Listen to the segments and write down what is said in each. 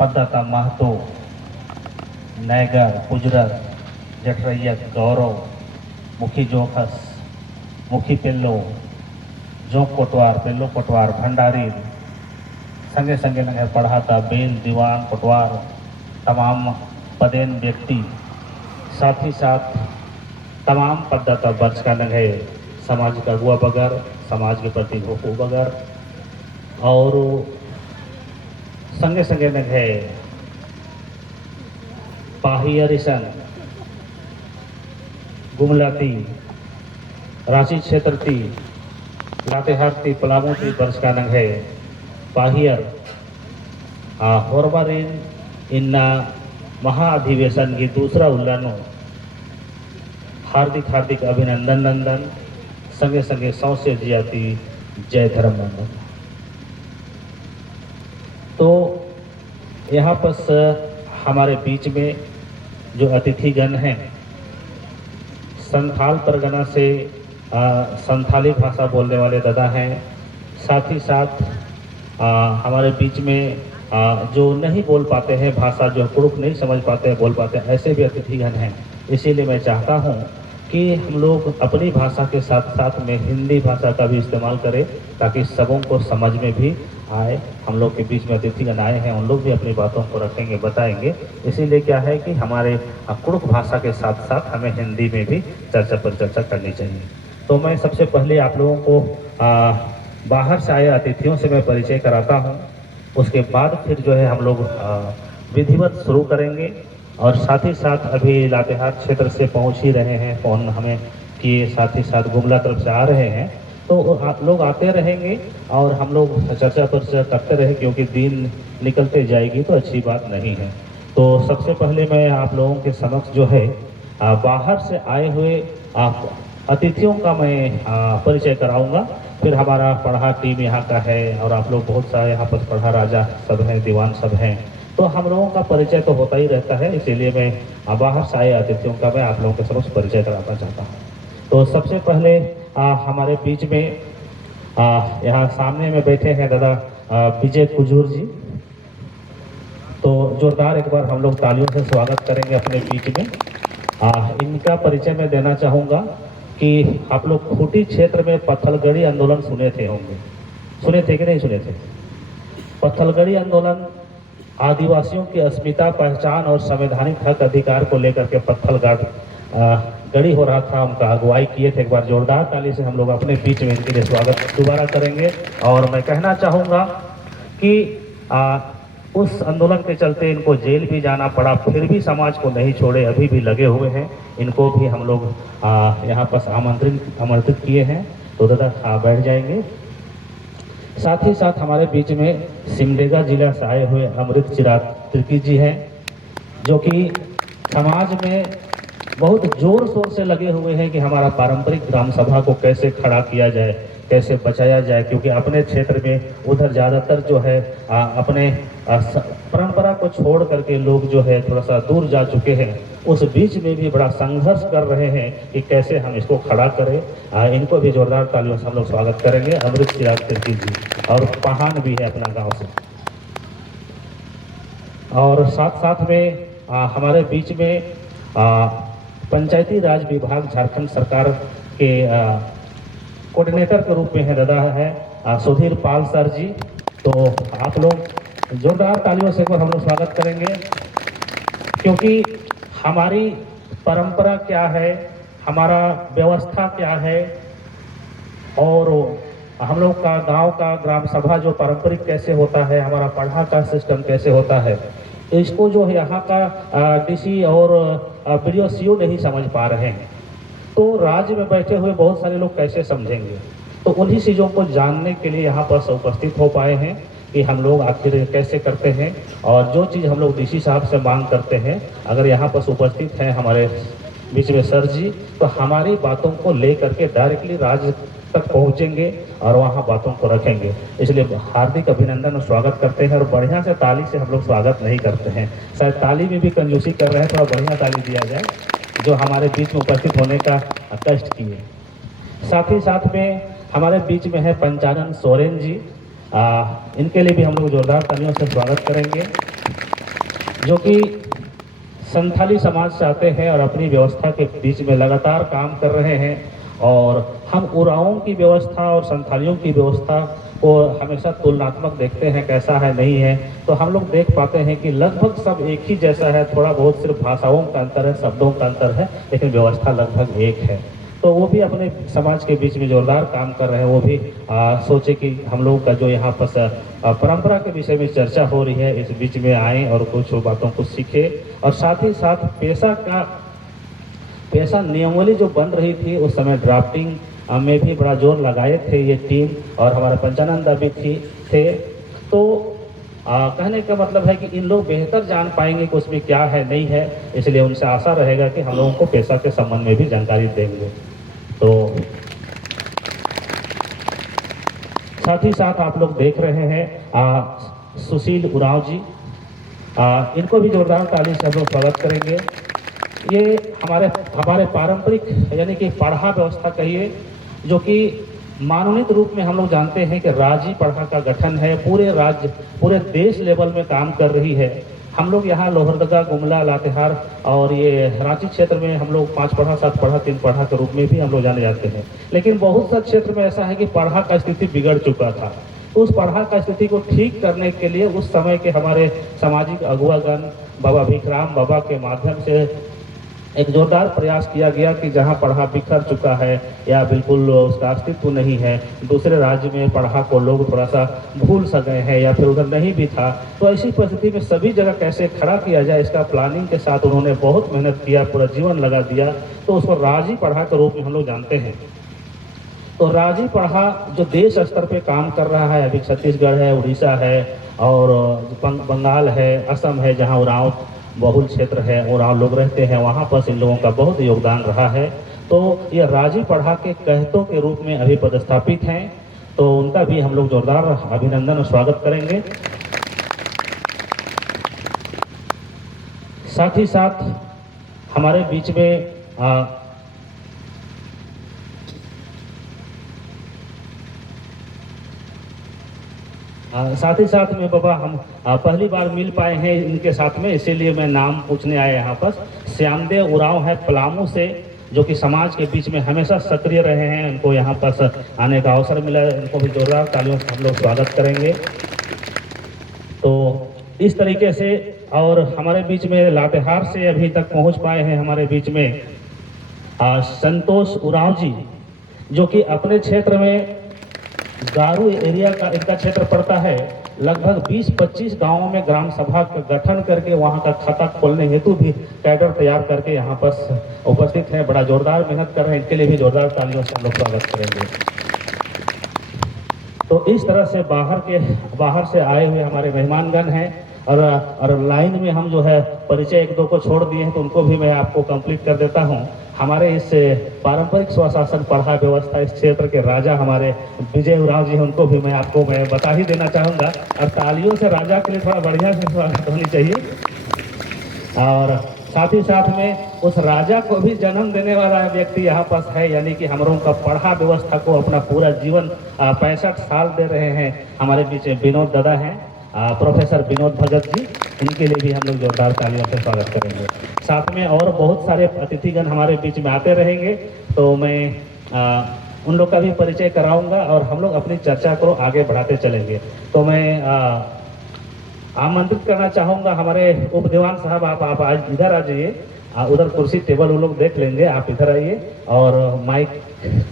पद्दाता महतो, नैगर, पुजरत, जठरैयत, गौरव, मुखी जोखस, मुखी pillow, joke कोटवार, पिल्लो कोटवार, भंडारी, संगे संगे नंगे पढ़ाता बेल, दीवान, कोटवार, तमाम पदेन व्यक्ति, साथ ही साथ तमाम पद्दाता वर्ष का नंगे समाज का अगुआ बगर, समाज के प्रति भोकू बगर, और संगे संगे नंगे पाहियरिसन, गुमलाती, रांची क्षेत्रती, लातेहारती, पलामूती वर्ष का नंगे पाहियर होरबारीन इन्ना महाअधिवेशन की दूसरा उल्लानो हार्दिक हार्दिक अभिनंदन नंदन, संगे संगे सौसे जियाती जय धर्म नंदन। तो यहाँ पर हमारे बीच में जो अतिथिगण हैं, संथाल परगना से संथाली भाषा बोलने वाले दादा हैं, साथ ही साथ हमारे बीच में जो नहीं बोल पाते हैं भाषा, जो कुरुख नहीं समझ पाते हैं, बोल पाते हैं, ऐसे भी अतिथिगण हैं। इसीलिए मैं चाहता हूं कि हम लोग अपनी भाषा के साथ साथ में हिंदी भाषा का भी इस्तेमाल करें, ताकि सबों को समझ में भी आए। हम लोग के बीच में अतिथिगण आए हैं, उन लोग भी अपनी बातों को रखेंगे, बताएंगे। इसीलिए क्या है कि हमारे कुरुख भाषा के साथ साथ हमें हिंदी में भी चर्चा पर चर्चा करनी चाहिए। तो मैं सबसे पहले आप लोगों को बाहर से आए अतिथियों से मैं परिचय कराता हूं। उसके बाद फिर जो है हम लोग विधिवत शुरू करेंगे। और साथ ही साथ अभी लातेहार क्षेत्र से पहुंच ही रहे हैं फोन हमें कि साथ ही साथ गुमला तरफ से आ रहे हैं, तो आप लोग आते रहेंगे और हम लोग चर्चा पर करते रहे, क्योंकि दिन निकलते जाएगी तो अच्छी बात नहीं है। तो सबसे पहले मैं आप लोगों के समक्ष जो है बाहर से आए हुए अतिथियों का मैं परिचय कराऊंगा। फिर हमारा पढ़ा टीम यहाँ का है, और आप लोग बहुत सारे यहाँ पर पढ़ा राजा सब हैं, दीवान सब हैं, तो हम लोगों का परिचय तो होता ही रहता है। इसीलिए मैं बाहर से आए अतिथियों का मैं आप लोगों के समक्ष परिचय कराना चाहता हूँ। तो सबसे पहले हमारे बीच में यहाँ सामने में बैठे हैं दादा विजय कुजूर जी। तो जोरदार एक बार हम लोग तालियों से स्वागत करेंगे अपने बीच में। इनका परिचय मैं देना चाहूँगा कि आप लोग खूंटी क्षेत्र में पत्थलगड़ी आंदोलन सुने थे होंगे, सुने थे कि नहीं सुने थे? पत्थलगड़ी आंदोलन आदिवासियों की अस्मिता, पहचान और संवैधानिक हक अधिकार को लेकर के गढ़ी हो रहा था, उनका अगुवाई किए थे। एक बार जोरदार ताली से हम लोग अपने बीच में इनके लिए स्वागत दोबारा करेंगे। और मैं कहना चाहूँगा कि उस आंदोलन के चलते इनको जेल भी जाना पड़ा, फिर भी समाज को नहीं छोड़े, अभी भी लगे हुए हैं। इनको भी हम लोग यहाँ पर आमंत्रित किए हैं। तो दादा बैठ जाएंगे। साथ ही साथ हमारे बीच में सिमडेगा जिला से आए हुए अमृत चिराग तिर्की जी हैं, जो कि समाज में बहुत जोर शोर से लगे हुए हैं कि हमारा पारंपरिक ग्राम सभा को कैसे खड़ा किया जाए, कैसे बचाया जाए, क्योंकि अपने क्षेत्र में उधर ज़्यादातर जो है अपने परंपरा को छोड़ करके लोग जो है थोड़ा सा दूर जा चुके हैं। उस बीच में भी बड़ा संघर्ष कर रहे हैं कि कैसे हम इसको खड़ा करें। इनको भी जोरदार तालियों से हम लोग स्वागत करेंगे, अमृत चिराग तिर्की जी, और पहान भी है अपना गांव से। और साथ साथ में हमारे बीच में पंचायती राज विभाग झारखंड सरकार के कोऑर्डिनेटर के रूप में है दादा है सुधीर पाल सर जी। तो आप लोग जोरदार तालियों से हम लोग स्वागत करेंगे, क्योंकि हमारी परंपरा क्या है, हमारा व्यवस्था क्या है, और हम लोग का गांव का ग्राम सभा जो पारंपरिक कैसे होता है, हमारा पढ़ा का सिस्टम कैसे होता है, इसको जो है यहाँ का डीसी और बीडीओ सीओ नहीं समझ पा रहे हैं। तो राज्य में बैठे हुए बहुत सारे लोग कैसे समझेंगे? तो उन्हीं चीज़ों को जानने के लिए यहाँ पर उपस्थित हो पाए हैं कि हम लोग आखिर कैसे करते हैं, और जो चीज़ हम लोग डीसी साहब से मांग करते हैं, अगर यहाँ पर उपस्थित हैं हमारे बीच में सर जी, तो हमारी बातों को ले करके डायरेक्टली राज्य तक पहुँचेंगे और वहाँ बातों को रखेंगे। इसलिए हार्दिक अभिनंदन और स्वागत करते हैं। और बढ़िया से ताली से हम लोग स्वागत नहीं करते हैं, शायद ताली में भी कंजूसी कर रहे हैं, थोड़ा बढ़िया ताली दिया जाए जो हमारे बीच में उपस्थित होने का कष्ट किए। साथ ही साथ में हमारे बीच में है पंचानन सोरेन जी, इनके लिए भी हम लोग जोरदार तालियों से स्वागत करेंगे। जो कि संथाली समाज चाहते हैं और अपनी व्यवस्था के बीच में लगातार काम कर रहे हैं। और हम उरांव की व्यवस्था और संथालियों की व्यवस्था को हमेशा तुलनात्मक देखते हैं, कैसा है नहीं है, तो हम लोग देख पाते हैं कि लगभग सब एक ही जैसा है। थोड़ा बहुत सिर्फ भाषाओं का अंतर है, शब्दों का अंतर है, लेकिन व्यवस्था लगभग एक है। तो वो भी अपने समाज के बीच में जोरदार काम कर रहे हैं। वो भी सोचे कि हम लोगों का जो यहाँ पर परंपरा के विषय में चर्चा हो रही है, इस बीच में आए और कुछ बातों को सीखे। और साथ ही साथ पेशा नियमावली जो बन रही थी उस समय ड्राफ्टिंग में भी बड़ा जोर लगाए थे ये टीम, और हमारे पंचानंदा भी थे। तो कहने का मतलब है कि इन लोग बेहतर जान पाएंगे कि उसमें क्या है नहीं है, इसलिए उनसे आशा रहेगा कि हम लोगों को पेशा के संबंध में भी जानकारी देंगे। तो साथ ही साथ आप लोग देख रहे हैं सुशील उरांव जी, इनको भी जोरदार ताली से हम लोग स्वागत करेंगे। ये हमारे पारंपरिक यानी कि पढ़ा व्यवस्था कहिए, जो कि मानोनीत रूप में हम लोग जानते हैं कि राजी पढ़ा का गठन है, पूरे देश लेवल में काम कर रही है। हम लोग यहाँ लोहरदगा, गुमला, लातेहार और ये रांची क्षेत्र में हम लोग 5 पढ़ा, 7 पढ़ा, 3 पढ़ा के रूप में भी हम लोग जाने जाते हैं। लेकिन बहुत सा क्षेत्र में ऐसा है कि पढ़ा का स्थिति बिगड़ चुका था। उस पढ़ा का स्थिति को ठीक करने के लिए उस समय के हमारे सामाजिक अगुवागण बाबा भीखराम बाबा के माध्यम से एक जोरदार प्रयास किया गया कि जहां पढ़ा बिखर चुका है या बिल्कुल उसका अस्तित्व नहीं है, दूसरे राज्य में पढ़ा को लोग थोड़ा सा भूल स गए हैं या फिर उधर नहीं भी था, तो ऐसी परिस्थिति में सभी जगह कैसे खड़ा किया जाए, इसका प्लानिंग के साथ उन्होंने बहुत मेहनत किया, पूरा जीवन लगा दिया। तो उसको राजी पढ़ा के रूप में हम लोग जानते हैं। तो राजी पढ़ा जो देश स्तर पे काम कर रहा है, अभी छत्तीसगढ़ है, उड़ीसा है और बंगाल है, असम है, जहाँ उरांव बहुल क्षेत्र है और लोग रहते हैं, वहाँ पर इन लोगों का बहुत योगदान रहा है। तो ये राजी पढ़ा के कहतों के रूप में अभी पदस्थापित हैं, तो उनका भी हम लोग जोरदार अभिनंदन और स्वागत करेंगे। साथ ही साथ हमारे बीच में साथ ही साथ में बाबा हम पहली बार मिल पाए हैं इनके साथ में, इसीलिए मैं नाम पूछने आया यहाँ पर। श्यामदेव उरांव है पलामू से, जो कि समाज के बीच में हमेशा सक्रिय रहे हैं। इनको यहाँ पर आने का अवसर मिला, इनको भी जोरदार तालियों से हम लोग स्वागत करेंगे। तो इस तरीके से और हमारे बीच में लातेहार से अभी तक पहुँच पाए हैं हमारे बीच में संतोष उरांव जी, जो कि अपने क्षेत्र में गारू एरिया का इनका क्षेत्र पड़ता है। लगभग 20-25 गांवों में ग्राम सभा का गठन करके वहां का खाता खोलने हेतु भी कैडर तैयार करके यहाँ पर उपस्थित हैं। बड़ा जोरदार मेहनत कर रहे हैं, इनके लिए भी जोरदार तालियों से हम लोग स्वागत करेंगे। तो इस तरह से बाहर से आए हुए हमारे मेहमानगण हैं और लाइन में हम जो है परिचय 1-2 को छोड़ दिए हैं, तो उनको भी मैं आपको कंप्लीट कर देता हूँ। हमारे इस पारंपरिक स्वशासन पढ़ा व्यवस्था इस क्षेत्र के राजा हमारे विजय उरांव जी हैं, उनको भी मैं आपको बता ही देना चाहूँगा। और तालियों से राजा के लिए थोड़ा बढ़िया से स्वागत होनी चाहिए। और साथ ही साथ में उस राजा को भी जन्म देने वाला व्यक्ति यहाँ पास है, यानी कि हम लोगों का पढ़ा व्यवस्था को अपना पूरा जीवन 65 साल दे रहे हैं। हमारे बीच विनोद दादा हैं, प्रोफेसर विनोद भगत जी, इनके लिए भी हम लोग जोरदार तालियों से स्वागत करेंगे। साथ में और बहुत सारे अतिथिगण हमारे बीच में आते रहेंगे, तो मैं उन लोग का भी परिचय कराऊंगा और हम लोग अपनी चर्चा को आगे बढ़ाते चलेंगे। तो मैं आमंत्रित करना चाहूँगा हमारे उप दीवान साहब, आप आज इधर आ जाइए, उधर कुर्सी टेबल वो लोग देख लेंगे, आप इधर आइए और माइक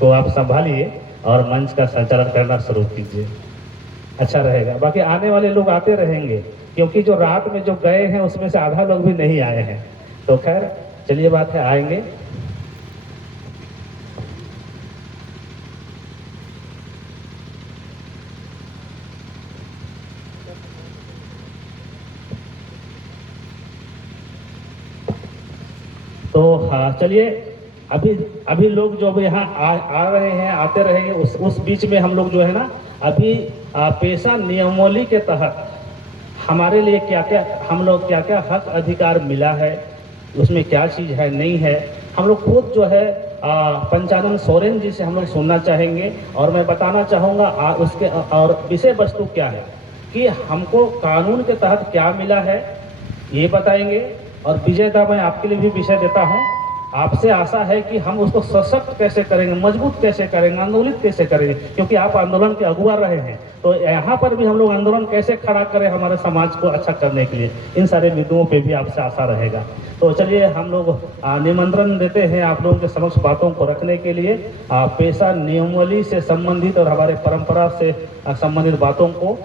को आप संभालिए और मंच का संचालन करना शुरू कीजिए, अच्छा रहेगा। बाकी आने वाले लोग आते रहेंगे, क्योंकि जो रात में जो गए हैं उसमें से आधा लोग भी नहीं आए हैं। तो खैर चलिए, बात है, आएंगे। तो चलिए, अभी लोग जो यहाँ आ रहे हैं, आते रहेंगे। उस बीच में हम लोग जो है ना, अभी पेशा नियमावली के तहत हमारे लिए हम लोग क्या क्या हक अधिकार मिला है, उसमें क्या चीज़ है नहीं है, हम लोग खुद जो है पंचानन सोरेन जी से हम लोग सुनना चाहेंगे। और मैं बताना चाहूँगा उसके और विषय वस्तु क्या है कि हमको कानून के तहत क्या मिला है ये बताएंगे। और विजेता मैं आपके लिए भी विषय देता हूँ। आपसे आशा है कि हम उसको सशक्त कैसे करेंगे, मजबूत कैसे करेंगे, आंदोलित कैसे करेंगे, क्योंकि आप आंदोलन के अगुआ रहे हैं। तो यहाँ पर भी हम लोग आंदोलन कैसे खड़ा करें हमारे समाज को अच्छा करने के लिए, इन सारे बिंदुओं पे भी आपसे आशा रहेगा। तो चलिए हम लोग निमंत्रण देते हैं आप लोगों के समक्ष बातों को रखने के लिए। पेशा नियमावली से संबंधित और हमारे परंपरा से संबंधित बातों को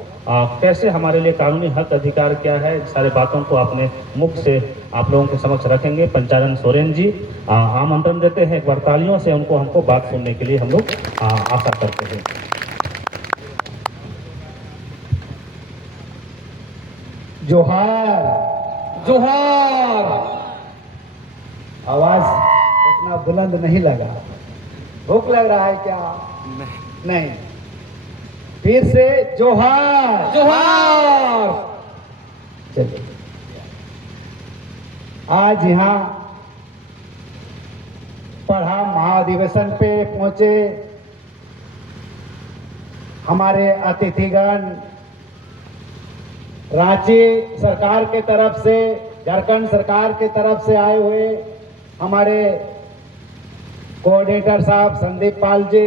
कैसे हमारे लिए कानूनी हक अधिकार क्या है, सारे बातों को अपने मुख से आप लोगों के समक्ष रखेंगे। पंचानन सोरेन जी आमंत्रण देते हैं, एक बार तालियों से उनको हमको बात सुनने के लिए हम लोग आशा करते हैं। जोहार जोहार। आवाज उतना बुलंद नहीं लगा। भूख लग रहा है क्या? नहीं। फिर से जोहार जोहार। चलिए, आज यहाँ पढ़ा महाधिवेशन पे पहुंचे हमारे अतिथिगण, रांची सरकार के तरफ से, झारखंड सरकार के तरफ से आए हुए हमारे कोऑर्डिनेटर साहब संदीप पाल जी,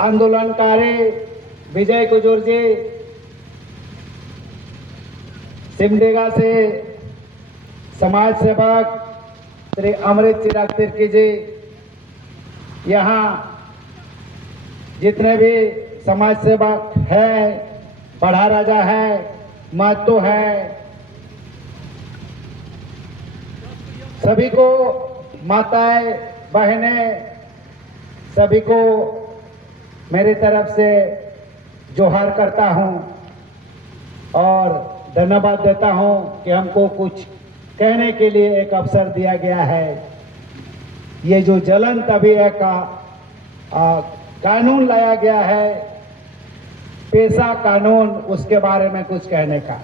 आंदोलनकारी विजय कुजूर जी, सिमडेगा से समाज सेवक श्री अमृत चिराग तिर्की जी, यहाँ जितने भी समाज सेवक है, बड़ा राजा है, महतो है, सभी को, माताएं बहनें, सभी को मेरी तरफ से जोहार करता हूं और धन्यवाद देता हूं कि हमको कुछ कहने के लिए एक अवसर दिया गया है। ये जो जलन तबीयत का कानून लाया गया है, पेशा कानून, उसके बारे में कुछ कहने का।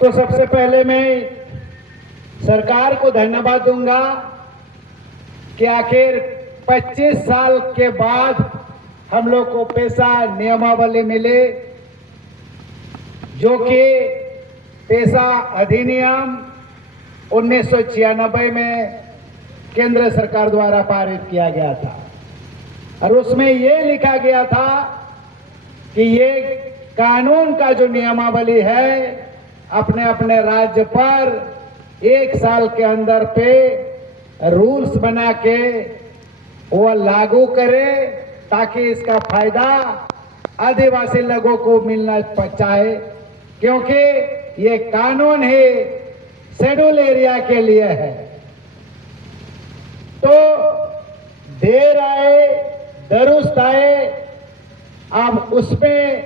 तो सबसे पहले मैं सरकार को धन्यवाद दूंगा कि आखिर 25 साल के बाद हम लोग को पेशा नियमावली मिले, जो कि पेशा अधिनियम 1996 में केंद्र सरकार द्वारा पारित किया गया था। और उसमें ये लिखा गया था कि ये कानून का जो नियमावली है अपने अपने राज्य पर 1 साल के अंदर पे रूल्स बना के वो लागू करे, ताकि इसका फायदा आदिवासी लोगों को मिलना चाहे, क्योंकि ये कानून ही शेड्यूल एरिया के लिए है। तो देर आए दुरुस्त आए, अब उसमें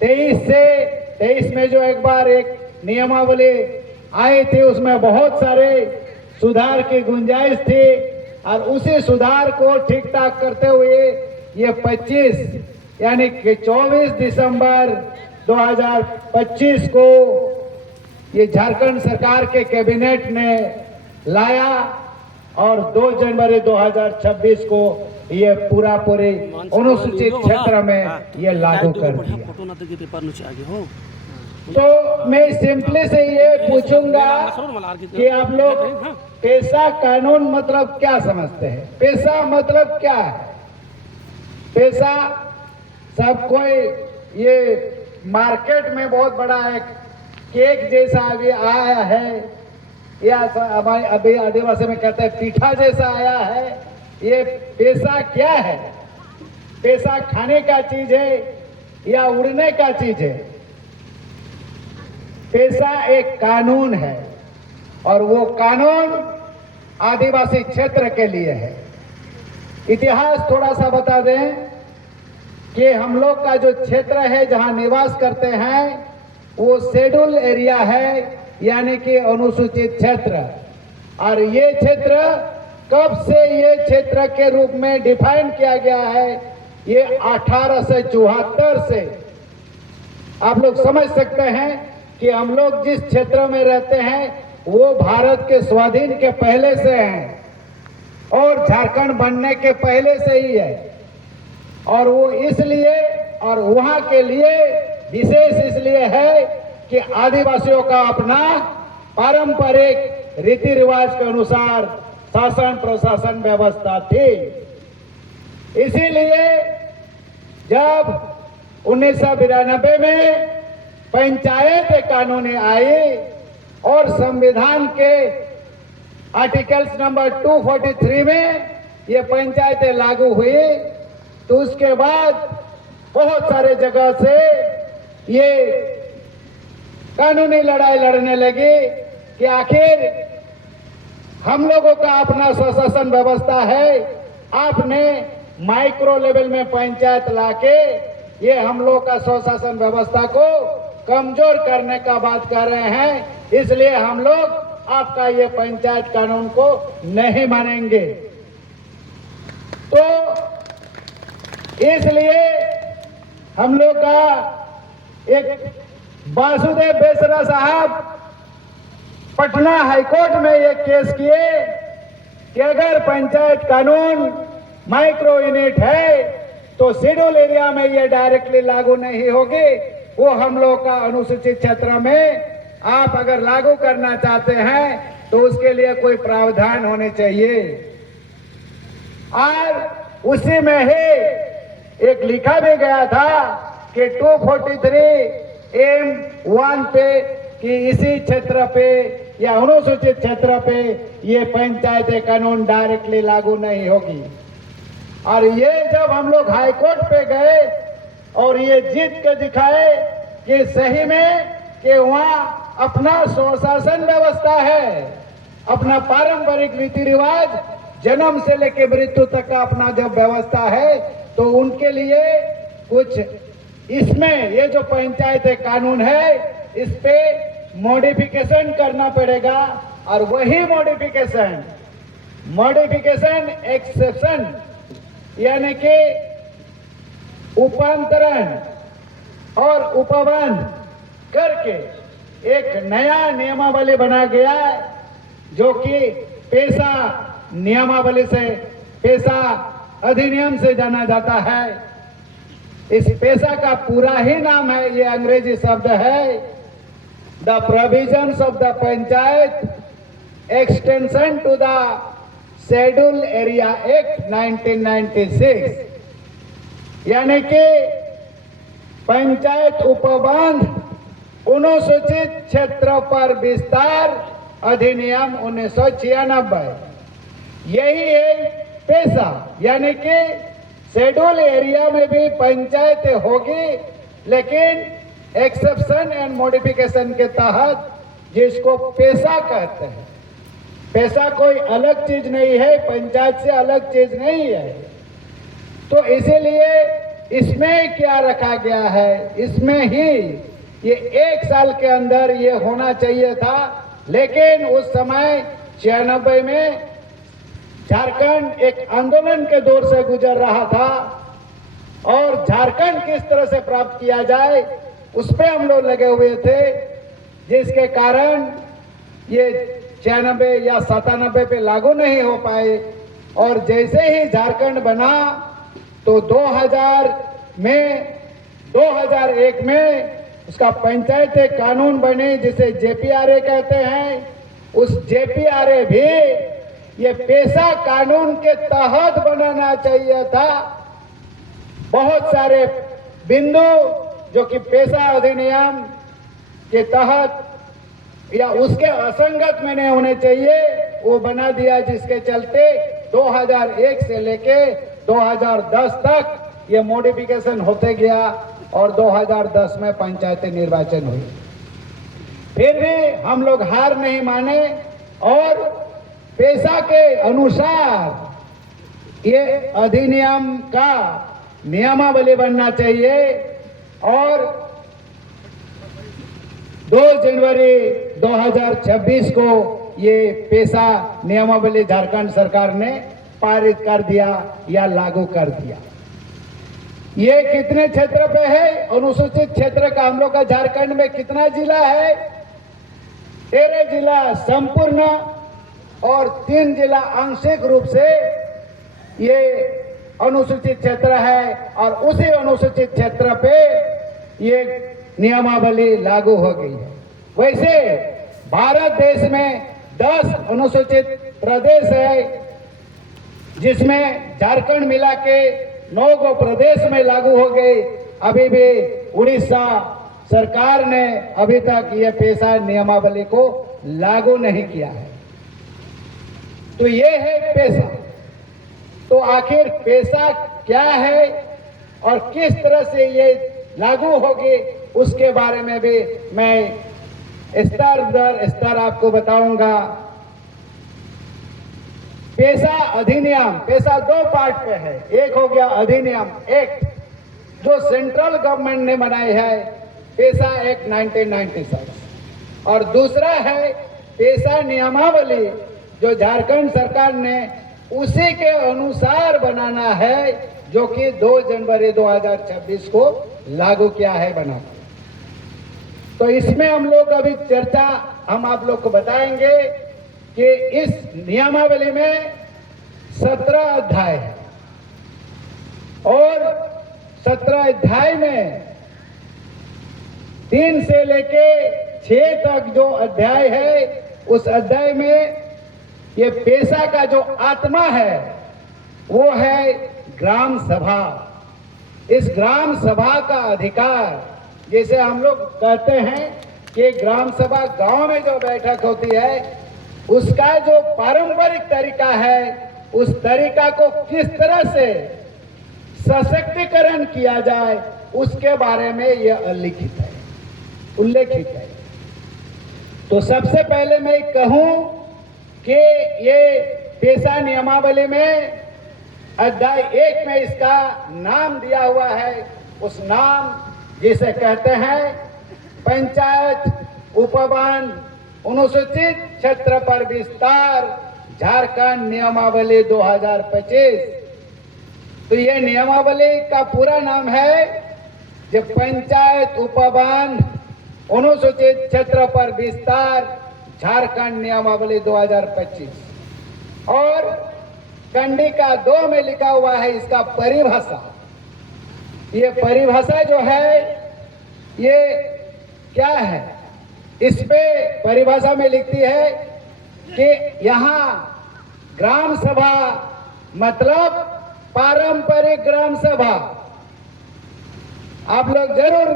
23 में जो एक बार एक नियमावली आई थी, उसमें बहुत सारे सुधार की गुंजाइश थी, और उसी सुधार को ठीक ठाक करते हुए ये 25 यानी कि 24 दिसंबर 2025 को ये झारखंड सरकार के कैबिनेट ने लाया और 2 जनवरी 2026 को ये पूरे अनुसूचित क्षेत्र में ये लागू कर दिया। तो मैं सिंपली से ये पूछूंगा कि आप लोग पेशा कानून मतलब क्या समझते हैं? पेशा मतलब क्या है? पेशा सब कोई, ये मार्केट में बहुत बड़ा एक केक जैसा अभी आया है, या अभी आदिवासी में कहते हैं पीठा जैसा आया है। ये पेशा क्या है? पेशा खाने का चीज है या उड़ने का चीज है? पेशा एक कानून है, और वो कानून आदिवासी क्षेत्र के लिए है। इतिहास थोड़ा सा बता दें कि हम लोग का जो क्षेत्र है जहां निवास करते हैं वो शेड्यूल एरिया है, यानी कि अनुसूचित क्षेत्र। और ये क्षेत्र कब से ये क्षेत्र के रूप में डिफाइन किया गया है? ये 1874 से। आप लोग समझ सकते हैं कि हम लोग जिस क्षेत्र में रहते हैं वो भारत के स्वाधीन के पहले से हैं और झारखंड बनने के पहले से ही है। और वो इसलिए और वहां के लिए विशेष इसलिए है कि आदिवासियों का अपना पारंपरिक रीति रिवाज के अनुसार शासन प्रशासन व्यवस्था थी। इसीलिए जब 1992 में पंचायत कानून आई और संविधान के आर्टिकल्स नंबर 243 में ये पंचायतें लागू हुई, तो उसके बाद बहुत सारे जगह से ये कानूनी लड़ाई लड़ने लगी कि आखिर हम लोगों का अपना स्वशासन व्यवस्था है, आपने माइक्रो लेवल में पंचायत लाके ये हम लोग का स्वशासन व्यवस्था को कमजोर करने का बात कर रहे हैं, इसलिए हम लोग आपका ये पंचायत कानून को नहीं मानेंगे। तो इसलिए हम लोग का एक वासुदेव बेसरा साहब पटना हाईकोर्ट में ये केस किए कि अगर पंचायत कानून माइक्रो यूनिट है तो शेड्यूल एरिया में ये डायरेक्टली लागू नहीं होगी, वो हम लोग का अनुसूचित क्षेत्र में आप अगर लागू करना चाहते हैं तो उसके लिए कोई प्रावधान होने चाहिए। और उसी में ही एक लिखा भी गया था कि 243(1) पे कि इसी क्षेत्र पे या अनुसूचित क्षेत्र पे ये पंचायत कानून डायरेक्टली लागू नहीं होगी। और ये जब हम लोग हाई कोर्ट पे गए और ये जीत के दिखाए कि सही में कि वहाँ अपना स्वशासन व्यवस्था है, अपना पारंपरिक रीति रिवाज जन्म से लेकर मृत्यु तक का अपना जब व्यवस्था है, तो उनके लिए कुछ इसमें ये जो पंचायत कानून है इस पे मॉडिफिकेशन करना पड़ेगा। और वही मॉडिफिकेशन एक्सेप्शन यानी कि उपांतरण और उपबंध करके एक नया नियमावली बना गया है, जो कि पेशा नियमावली से पेशा अधिनियम से जाना जाता है। इस पेशा का पूरा ही नाम है, ये अंग्रेजी शब्द है, the provisions of the panchayat extension to the schedule area act 1996, यानी कि पंचायत उपबंध अनुसूचित क्षेत्र पर विस्तार अधिनियम 1996। यही है पेशा, यानी कि शेड्यूल एरिया में भी पंचायत होगी, लेकिन एक्सेप्शन एंड मॉडिफिकेशन के तहत, जिसको पेशा कहते हैं। पेशा कोई अलग चीज नहीं है, पंचायत से अलग चीज नहीं है। तो इसीलिए इसमें क्या रखा गया है, इसमें ही ये 1 साल के अंदर ये होना चाहिए था, लेकिन उस समय 96 में झारखंड एक आंदोलन के दौर से गुजर रहा था और झारखंड किस तरह से प्राप्त किया जाए उस पे हम लोग लगे हुए थे, जिसके कारण ये 96 या 97 पे लागू नहीं हो पाए। और जैसे ही झारखंड बना तो 2001 में उसका पंचायत कानून बने, जिसे JPRA कहते हैं। उस JPRA भी ये पेशा कानून के तहत बनाना चाहिए था। बहुत सारे बिंदु जो कि पेशा अधिनियम के तहत या उसके असंगत में नहीं होने चाहिए, वो बना दिया, जिसके चलते 2001 से लेके 2010 तक ये मॉडिफिकेशन होते गया और 2010 में पंचायत निर्वाचन हुई। फिर भी हम लोग हार नहीं माने और पेशा के अनुसार ये अधिनियम का नियमावली बनना चाहिए। और 2 जनवरी 2026 को ये पेशा नियमावली झारखंड सरकार ने पारित कर दिया या लागू कर दिया। ये कितने क्षेत्र पे है? अनुसूचित क्षेत्र का हम लोग का झारखंड में कितना जिला है? 13 जिला संपूर्ण और 3 जिला आंशिक रूप से ये अनुसूचित क्षेत्र है। और उसी अनुसूचित क्षेत्र पे ये नियमावली लागू हो गई है। वैसे भारत देश में 10 अनुसूचित प्रदेश है, जिसमें झारखंड मिला के 9 गो प्रदेश में लागू हो गई। अभी भी उड़ीसा सरकार ने अभी तक ये पेशा नियमावली को लागू नहीं किया है। तो ये है पेशा। तो आखिर पेशा क्या है और किस तरह से ये लागू होगी, उसके बारे में भी मैं स्तर दर स्तर आपको बताऊंगा। पेशा अधिनियम, पेशा 2 पार्ट पे है। एक हो गया अधिनियम एक्ट, जो सेंट्रल गवर्नमेंट ने बनाई है, पेशा एक्ट 1996, और दूसरा है पेशा नियमावली, जो झारखंड सरकार ने उसी के अनुसार बनाना है, जो कि 2 जनवरी 2026 को लागू किया है बना। तो इसमें हम लोग अभी चर्चा हम आप लोग को बताएंगे कि इस नियमावली में 17 अध्याय है, और 17 अध्याय में 3 से लेके 6 तक जो अध्याय है, उस अध्याय में ये पेशा का जो आत्मा है वो है ग्राम सभा। इस ग्राम सभा का अधिकार, जैसे हम लोग कहते हैं कि ग्राम सभा गांव में जो बैठक होती है, उसका जो पारंपरिक तरीका है, उस तरीका को किस तरह से सशक्तिकरण किया जाए, उसके बारे में यह उल्लेखित है। तो सबसे पहले मैं कहूं कि ये पेशा नियमावली में अध्याय 1 में इसका नाम दिया हुआ है। उस नाम जिसे कहते हैं पंचायत उपवन अनुसूचित क्षेत्र पर विस्तार झारखंड नियमावली 2025। तो ये नियमावली का पूरा नाम है जो पंचायत उपवन अनुसूचित क्षेत्र पर विस्तार झारखंड नियमावली 2025, और कंडिका 2 में लिखा हुआ है इसका परिभाषा। ये परिभाषा जो है ये क्या है, इस पे परिभाषा में लिखती है कि यहाँ ग्राम सभा मतलब पारंपरिक ग्राम सभा। आप लोग जरूर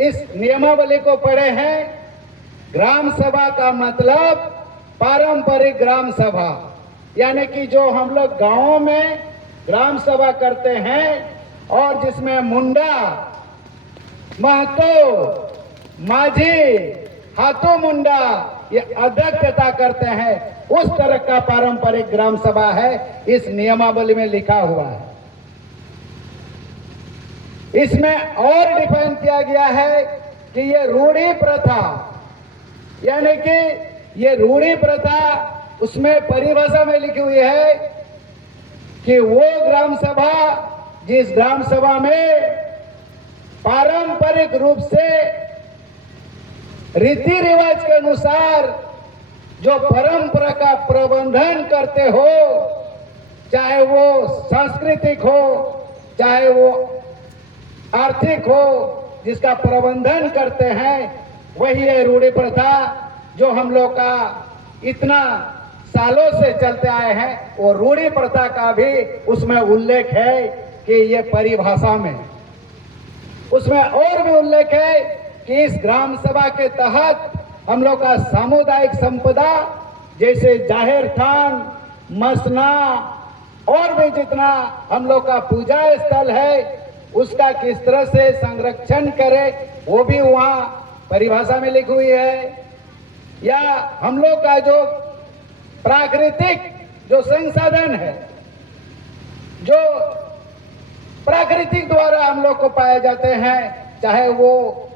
इस नियमावली को पढ़े हैं। ग्राम सभा का मतलब पारंपरिक ग्राम सभा, यानी कि जो हम लोग गांवों में ग्राम सभा करते हैं और जिसमें मुंडा, महतो, माझी, हाथों मुंडा ये अध्यक्षता करते हैं, उस तरह का पारंपरिक ग्राम सभा है, इस नियमावली में लिखा हुआ है। इसमें और डिफाइन किया गया है कि ये रूढ़ी प्रथा, यानी कि ये रूढ़ी प्रथा, उसमें परिभाषा में लिखी हुई है कि वो ग्राम सभा जिस ग्राम सभा में पारंपरिक रूप से रीति रिवाज के अनुसार जो परंपरा का प्रबंधन करते हो, चाहे वो सांस्कृतिक हो, चाहे वो आर्थिक हो, जिसका प्रबंधन करते हैं, वही है रूढ़ी प्रथा, जो हम लोग का इतना सालों से चलते आए हैं। वो रूढ़ी प्रथा का भी उसमें उल्लेख है कि ये परिभाषा में, उसमें और भी उल्लेख है कि इस ग्राम सभा के तहत हम लोग का सामुदायिक संपदा, जैसे जाहिर थान, मसना और भी जितना हम लोग का पूजा स्थल है, उसका किस तरह से संरक्षण करे, वो भी वहाँ परिभाषा में लिखी हुई है। या हम लोग का जो प्राकृतिक जो संसाधन है, जो प्राकृतिक द्वारा हम लोग को पाए जाते हैं, चाहे वो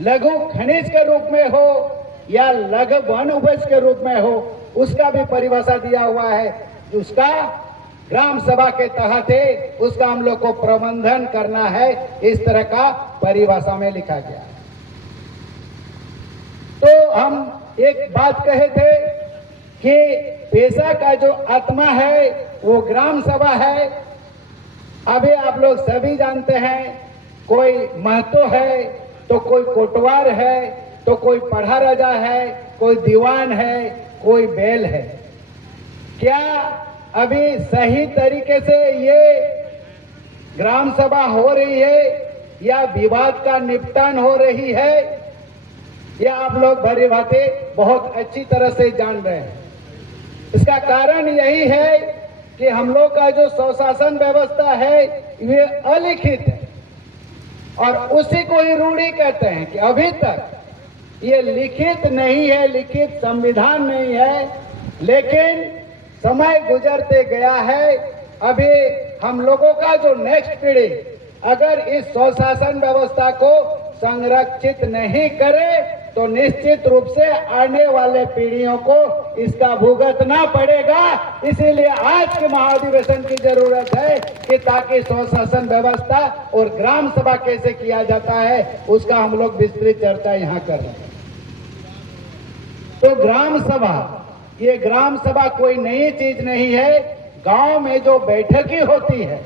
लघु खनिज के रूप में हो या लघु वन उपज के रूप में हो, उसका भी परिभाषा दिया हुआ है। उसका ग्राम सभा के तहत है, उसका हम लोग को प्रबंधन करना है, इस तरह का परिभाषा में लिखा गया है। तो हम एक बात कहे थे कि पेशा का जो आत्मा है वो ग्राम सभा है। अभी आप लोग सभी जानते हैं, कोई महतो है, तो कोई कोटवार है, तो कोई पढ़ा राजा है, कोई दीवान है, कोई बैल है। क्या अभी सही तरीके से ये ग्राम सभा हो रही है या विवाद का निपटान हो रही है? यह आप लोग भली भांति बहुत अच्छी तरह से जान रहे हैं। इसका कारण यही है कि हम लोग का जो स्वशासन व्यवस्था है ये अलिखित है और उसी को ही रूढ़ी कहते हैं कि अभी तक ये लिखित नहीं है, लिखित संविधान नहीं है, लेकिन समय गुजरते गया है। अभी हम लोगों का जो नेक्स्ट पीढ़ी अगर इस स्वशासन व्यवस्था को संरक्षित नहीं करे तो निश्चित रूप से आने वाले पीढ़ियों को इसका भुगतना पड़ेगा। इसीलिए आज के महाधिवेशन की जरूरत है कि ताकि स्वशासन व्यवस्था और ग्राम सभा कैसे किया जाता है उसका हम लोग विस्तृत चर्चा यहाँ कर रहे हैं। तो ग्राम सभा, ये ग्राम सभा कोई नई चीज नहीं है। गांव में जो बैठकें होती है,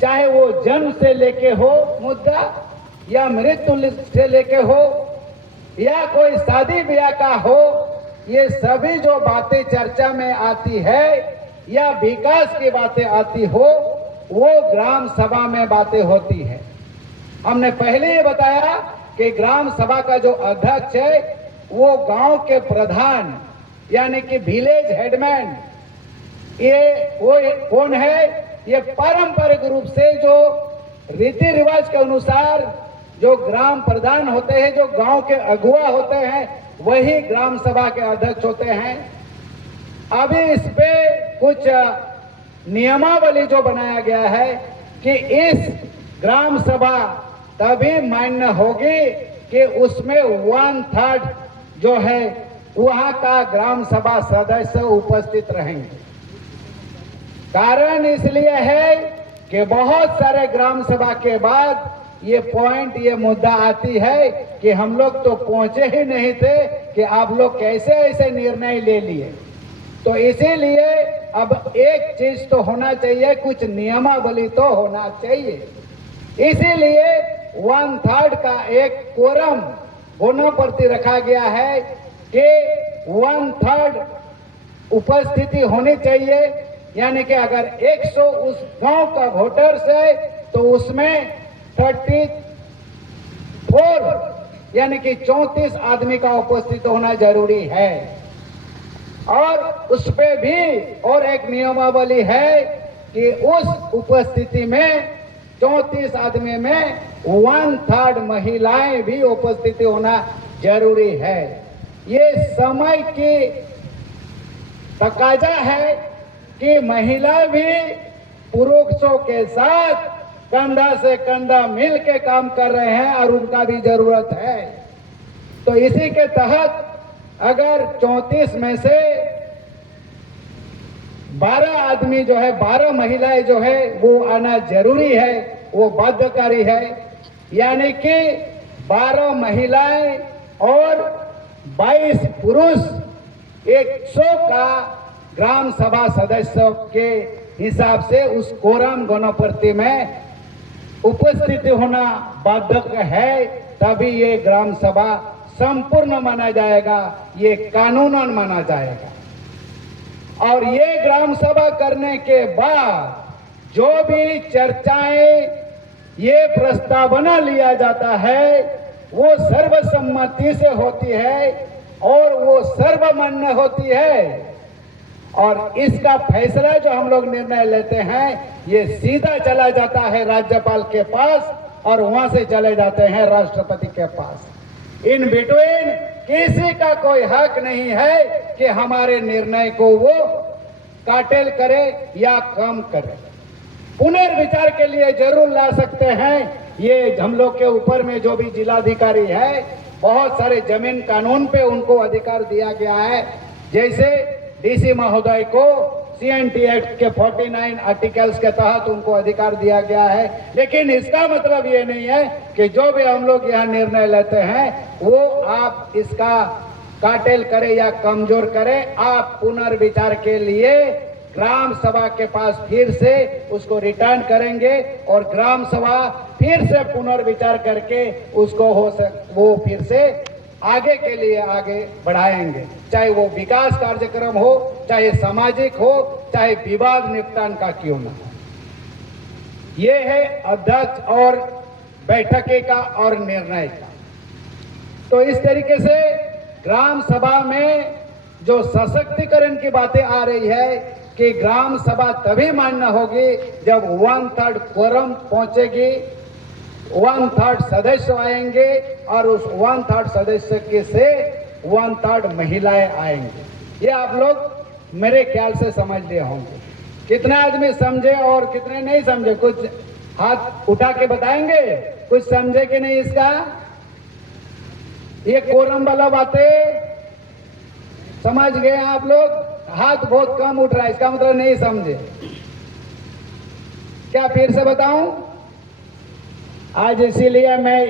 चाहे वो जन्म से लेके हो मुद्दा या मृत्यु से लेके हो या कोई शादी ब्याह का हो, ये सभी जो बातें चर्चा में आती है या विकास की बातें आती हो वो ग्राम सभा में बातें होती है। हमने पहले ही बताया कि ग्राम सभा का जो अध्यक्ष है वो गांव के प्रधान यानी कि विलेज हेडमैन, ये वो कौन है? ये पारंपरिक रूप से जो रीति रिवाज के अनुसार जो ग्राम प्रधान होते हैं, जो गांव के अगुआ होते हैं, वही ग्राम सभा के अध्यक्ष होते हैं। अभी इस पे कुछ नियमावली जो बनाया गया है कि इस ग्राम सभा तभी मान्य होगी कि उसमें 1/3 जो है वहां का ग्राम सभा सदस्य उपस्थित रहेंगे। कारण इसलिए है कि बहुत सारे ग्राम सभा के बाद ये पॉइंट, ये मुद्दा आती है कि हम लोग तो पहुंचे ही नहीं थे कि आप लोग कैसे ऐसे निर्णय ले लिए। तो इसीलिए अब एक चीज तो होना चाहिए, कुछ नियमावली तो होना चाहिए। इसीलिए 1/3 का एक कोरम बोनाप्रति रखा गया है कि 1/3 उपस्थिति होनी चाहिए। यानी कि अगर 100 उस गांव का वोटर्स है तो उसमें 34 यानी कि 34 आदमी का उपस्थित होना जरूरी है। और उस पे भी और एक नियमावली है कि उस उपस्थिति में 34 आदमी में 1/3 महिलाएं भी उपस्थिति होना जरूरी है। ये समय की तकाजा है कि महिला भी पुरुषों के साथ कंधा से कंधा मिल के काम कर रहे हैं और उनका भी जरूरत है। तो इसी के तहत अगर 34 में से 12 आदमी जो है, 12 महिलाएं जो है वो आना जरूरी है, वो बाध्यकारी है। यानी कि 12 महिलाएं और 22 पुरुष 100 का ग्राम सभा सदस्यों के हिसाब से उस कोरम गणप्रति में उपस्थित होना बाधक है। तभी ये ग्राम सभा संपूर्ण माना जाएगा, ये कानूनन माना जाएगा। और ये ग्राम सभा करने के बाद जो भी चर्चाएं, ये प्रस्तावना लिया जाता है वो सर्वसम्मति से होती है और वो सर्वमान्य होती है। और इसका फैसला जो हम लोग निर्णय लेते हैं ये सीधा चला जाता है राज्यपाल के पास और वहां से चले जाते हैं राष्ट्रपति के पास। इन बिटवीन किसी का कोई हक नहीं है कि हमारे निर्णय को वो काटेल करे या कम करे। पुनर्विचार के लिए जरूर ला सकते हैं। ये हम लोग के ऊपर में जो भी जिलाधिकारी है, बहुत सारे जमीन कानून पे उनको अधिकार दिया गया है। जैसे डीसी महोदय को CNT एक्ट के 49 आर्टिकल्स के तहत उनको अधिकार दिया गया है। लेकिन इसका मतलब ये नहीं है कि जो भी हम लोग यहाँ निर्णय लेते हैं वो आप इसका काटेल करें या कमजोर करें। आप पुनर्विचार के लिए ग्राम सभा के पास फिर से उसको रिटर्न करेंगे और ग्राम सभा फिर से पुनर्विचार करके उसको वो फिर से आगे के लिए आगे बढ़ाएंगे, चाहे वो विकास कार्यक्रम हो, चाहे सामाजिक हो, चाहे विवाद निपटान का क्यों ना हो। ये है अध्यक्ष और बैठके का और निर्णय का। तो इस तरीके से ग्राम सभा में जो सशक्तिकरण की बातें आ रही है कि ग्राम सभा तभी मान्य होगी जब 1/3 क्वोरम पहुंचेगी, 1/3 सदस्य आएंगे और उस 1/3 सदस्य के से 1/3 महिलाएं आएंगे। ये आप लोग मेरे ख्याल से समझ लिए होंगे। कितना आदमी समझे और कितने नहीं समझे, कुछ हाथ उठा के बताएंगे, कुछ समझे कि नहीं इसका? ये कोरम वाला बातें समझ गए आप लोग? हाथ बहुत कम उठ रहा है, इसका मतलब नहीं समझे। क्या फिर से बताऊं? आज इसीलिए मैं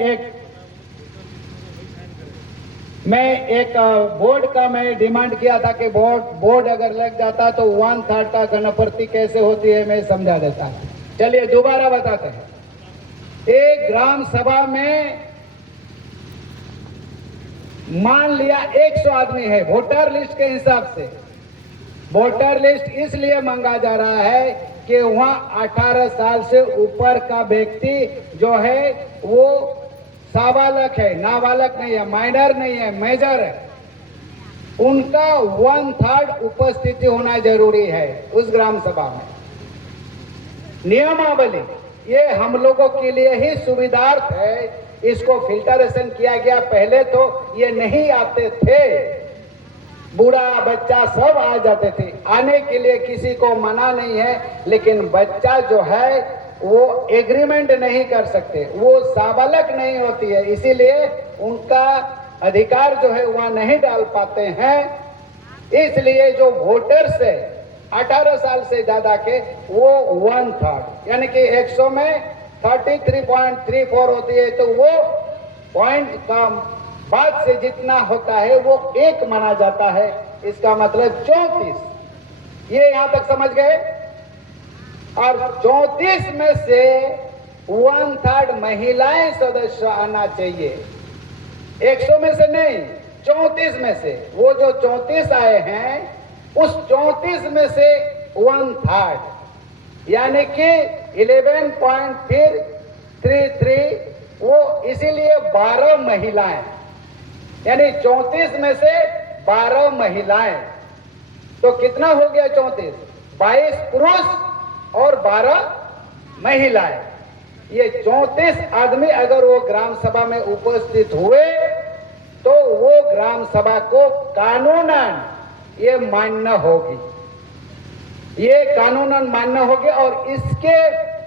एक बोर्ड का मैं डिमांड किया था कि बोर्ड अगर लग जाता तो 1/3 का गणपति कैसे होती है मैं समझा देता। चलिए दोबारा बताते हैं। एक ग्राम सभा में मान लिया 100 आदमी है, वोटर लिस्ट के हिसाब से। वोटर लिस्ट इसलिए मांगा जा रहा है कि वहां 18 साल से ऊपर का व्यक्ति जो है वो साबालक है, नाबालक नहीं है, माइनर नहीं है, मेजर है। उनका 1/3 उपस्थिति होना जरूरी है उस ग्राम सभा में। नियमावली ये हम लोगों के लिए ही सुविधार्थ है, इसको फिल्टरेशन किया गया। पहले तो ये नहीं आते थे, बूढ़ा बच्चा सब आ जाते थे, आने के लिए किसी को मना नहीं है, लेकिन बच्चा जो है वो एग्रीमेंट नहीं कर सकते, वो साबालक नहीं होती है, इसीलिए उनका अधिकार जो है वह नहीं डाल पाते हैं। इसलिए जो वोटर्स है 18 साल से ज्यादा के वो 1/3 यानी कि 100 में 33.34 होती है, तो वो पॉइंट का बाद से जितना होता है वो 1 माना जाता है। इसका मतलब 34। ये यहां तक समझ गए? और 34 में से 1/3 महिलाएं सदस्य आना चाहिए, 100 में से नहीं, 34 में से। वो जो 34 आए हैं उस 34 में से 1/3 यानी कि 11.33 वो इसीलिए 12 महिलाएं, यानी 34 में से 12 महिलाएं। तो कितना हो गया 34? 22 पुरुष और 12 महिलाएं। ये 34 आदमी अगर वो ग्राम सभा में उपस्थित हुए तो वो ग्राम सभा को कानूनन ये मान्य होगी, ये कानूनन मान्य होगी। और इसके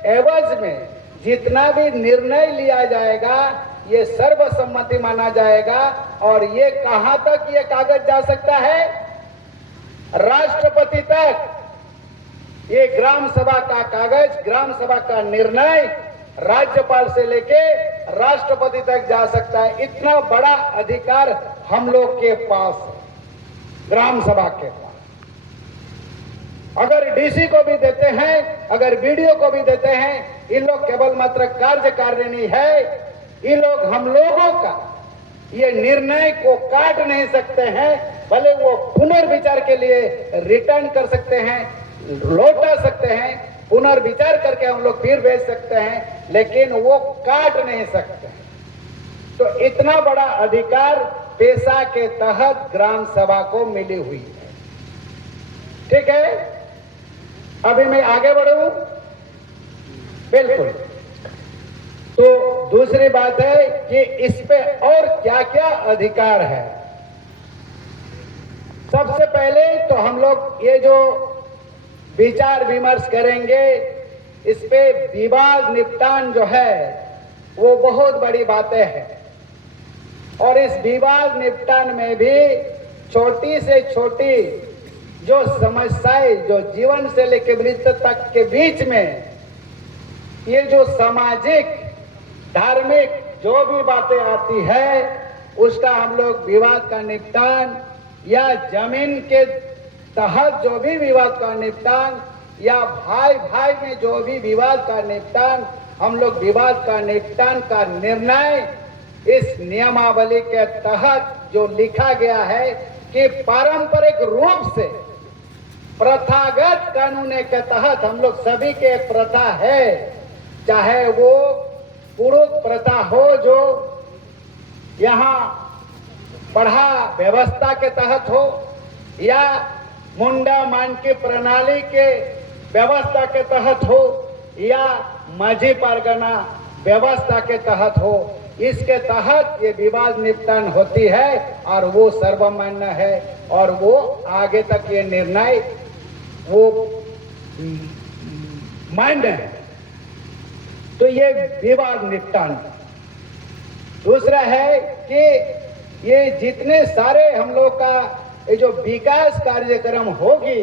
एवज में जितना भी निर्णय लिया जाएगा ये सर्वसम्मति माना जाएगा। और ये कहां तक ये कागज जा सकता है? राष्ट्रपति तक। ये ग्राम सभा का कागज, ग्राम सभा का निर्णय राज्यपाल से लेके राष्ट्रपति तक जा सकता है। इतना बड़ा अधिकार हम लोग के पास है, ग्राम सभा के पास। अगर डीसी को भी देते हैं, अगर बीडीओ को भी देते हैं, इन लोग केवल मात्र कार्यकारिणी है, इन लोग हम लोगों का ये निर्णय को काट नहीं सकते हैं। भले वो पुनर्विचार के लिए रिटर्न कर सकते हैं, लौटा सकते हैं, पुनर्विचार करके हम लोग फिर भेज सकते हैं, लेकिन वो काट नहीं सकते। तो इतना बड़ा अधिकार पेशा के तहत ग्राम सभा को मिली हुई है। ठीक है, अभी मैं आगे बढ़ूं? बिल्कुल। तो दूसरी बात है कि इस पे और क्या क्या अधिकार है। सबसे पहले तो हम लोग ये जो विचार विमर्श करेंगे, इस पे विवाद निपटान जो है वो बहुत बड़ी बातें हैं। और इस विवाद निपटान में भी छोटी से छोटी जो समस्याएं जो जीवन से लेकर मृत्यु तक के बीच में ये जो सामाजिक धार्मिक जो भी बातें आती है उसका हम लोग विवाद का निपटान, या जमीन के तहत जो भी विवाद का निपटान, या भाई भाई में जो भी विवाद का निपटान, हम लोग विवाद का निपटान का निर्णय इस नियमावली के तहत जो लिखा गया है कि पारंपरिक रूप से प्रथागत कानून के तहत हम लोग सभी के एक प्रथा है, चाहे वो पुरुष प्रथा हो जो यहाँ पढ़ा व्यवस्था के तहत हो या मुंडा मान की प्रणाली के व्यवस्था के तहत हो या माझी परगना व्यवस्था के तहत हो, इसके तहत ये विवाद निपटान होती है और वो सर्वमान्य है और वो आगे तक ये निर्णय वो मान्य है। तो ये विवाद निपटान। दूसरा है कि ये जितने सारे हम लोग का ये जो विकास कार्यक्रम होगी,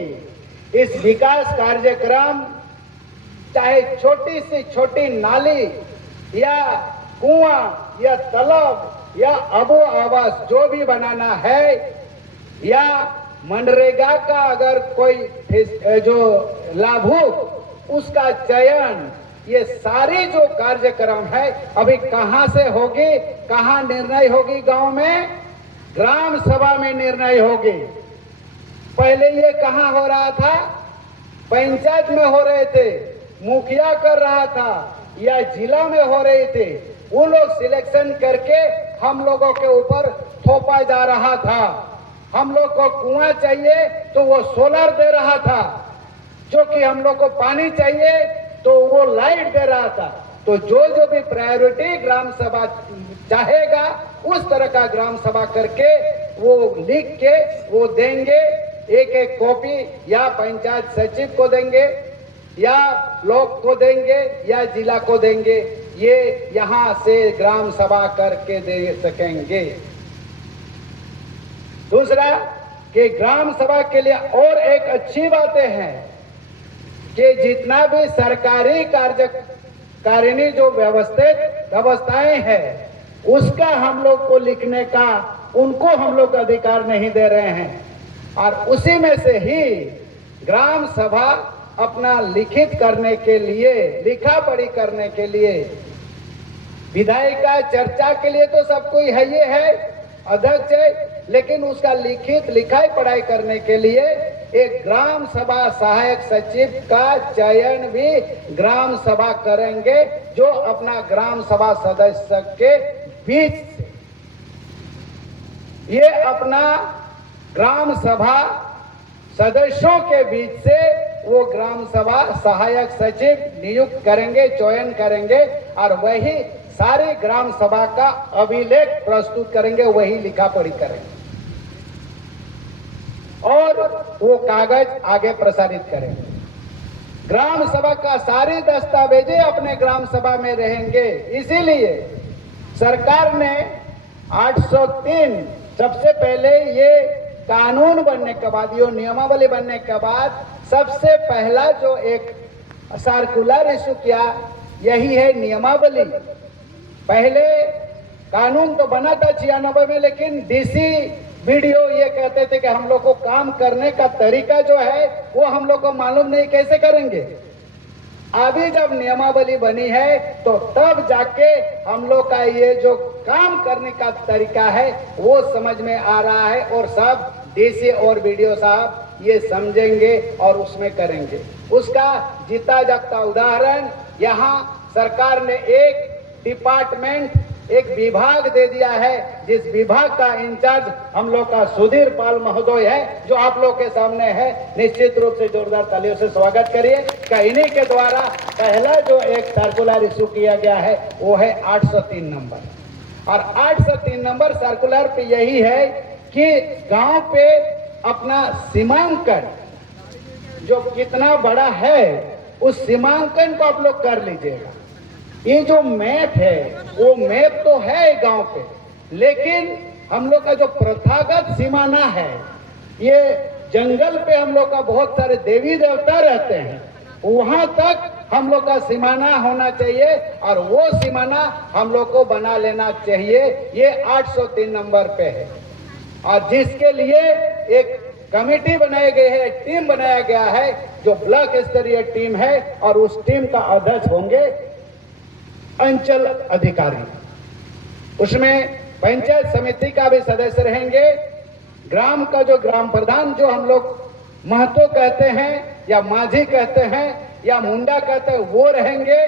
इस विकास कार्यक्रम चाहे छोटी से छोटी नाली या कुआं या तालाब या अबो आवास जो भी बनाना है या मनरेगा का अगर कोई जो लाभुक उसका चयन, ये सारी जो कार्यक्रम है अभी कहां से होगी, कहां निर्णय होगी? गांव में ग्राम सभा में निर्णय होगी। पहले ये कहां हो रहा था? पंचायत में हो रहे थे, मुखिया कर रहा था या जिला में हो रहे थे। वो लोग सिलेक्शन करके हम लोगों के ऊपर थोपा जा रहा था। हम लोग को कुआं चाहिए तो वो सोलर दे रहा था, जो कि हम लोग को पानी चाहिए तो वो लाइट दे रहा था। तो जो जो भी प्रायोरिटी ग्राम सभा चाहेगा उस तरह का ग्राम सभा करके वो लिख के वो देंगे। एक एक कॉपी या पंचायत सचिव को देंगे या ब्लॉक को देंगे या जिला को देंगे। ये यहाँ से ग्राम सभा करके दे सकेंगे। दूसरा कि ग्राम सभा के लिए और एक अच्छी बातें हैं कि जितना भी सरकारी कार्यकारिणी जो व्यवस्थाएं हैं उसका हम लोग को लिखने का उनको हम लोग अधिकार नहीं दे रहे हैं और उसी में से ही ग्राम सभा अपना लिखित करने के लिए, लिखा पढ़ी करने के लिए, विधायिका चर्चा के लिए तो सब कोई है, ये है अध्यक्ष है, लेकिन उसका लिखित लिखाई पढ़ाई करने के लिए एक ग्राम सभा सहायक सचिव का चयन भी ग्राम सभा करेंगे, जो अपना ग्राम सभा सदस्य के बीच से ये अपना ग्राम सभा सदस्यों के बीच से वो ग्राम सभा सहायक सचिव नियुक्त करेंगे, चयन करेंगे और वही सारी ग्राम सभा का अभिलेख प्रस्तुत करेंगे, वही लिखा पढ़ी करेंगे और वो कागज आगे प्रसारित करेंगे। ग्राम सभा का सारी दस्तावेजें अपने ग्राम सभा में रहेंगे। इसीलिए सरकार ने 803 सबसे पहले ये कानून बनने के बाद, ये नियमावली बनने के बाद सबसे पहला जो एक सर्कुलर इशू किया यही है नियमावली। पहले कानून तो बना था 96 में, लेकिन डीसी वीडियो ये कहते थे कि हम लोग को काम करने का तरीका जो है वो हम लोग को मालूम नहीं, कैसे करेंगे। अभी जब नियमावली बनी है तो तब जाके हम लोग का ये जो काम करने का तरीका है वो समझ में आ रहा है और सब डीसी और वीडियो साहब ये समझेंगे और उसमें करेंगे। उसका जीता जागता उदाहरण यहाँ सरकार ने एक डिपार्टमेंट, एक विभाग दे दिया है, जिस विभाग का इंचार्ज हम लोग का सुधीर पाल महोदय है, जो आप लोग के सामने है। निश्चित रूप से जोरदार तालियों से स्वागत करिए कि इन्हीं के द्वारा पहला जो एक सर्कुलर इशू किया गया है वो है 803 नंबर। और 803 नंबर सर्कुलर पे यही है कि गांव पे अपना सीमांकन जो कितना बड़ा है उस सीमांकन को आप लोग कर लीजिएगा। ये जो मैप है वो मैप तो है गांव पे, लेकिन हम लोग का जो प्रथागत सीमाना है, ये जंगल पे हम लोग का बहुत सारे देवी देवता रहते हैं, वहां तक हम लोग का सीमाना होना चाहिए और वो सीमाना हम लोग को बना लेना चाहिए। ये 803 नंबर पे है और जिसके लिए एक कमेटी बनाई गई है, एक टीम बनाया गया है जो ब्लॉक स्तरीय टीम है और उस टीम का अध्यक्ष होंगे अंचल अधिकारी, उसमें पंचायत समिति का भी सदस्य रहेंगे, ग्राम का जो ग्राम प्रधान जो हम लोग महतो कहते हैं या माझी कहते हैं या मुंडा कहते हैं वो रहेंगे,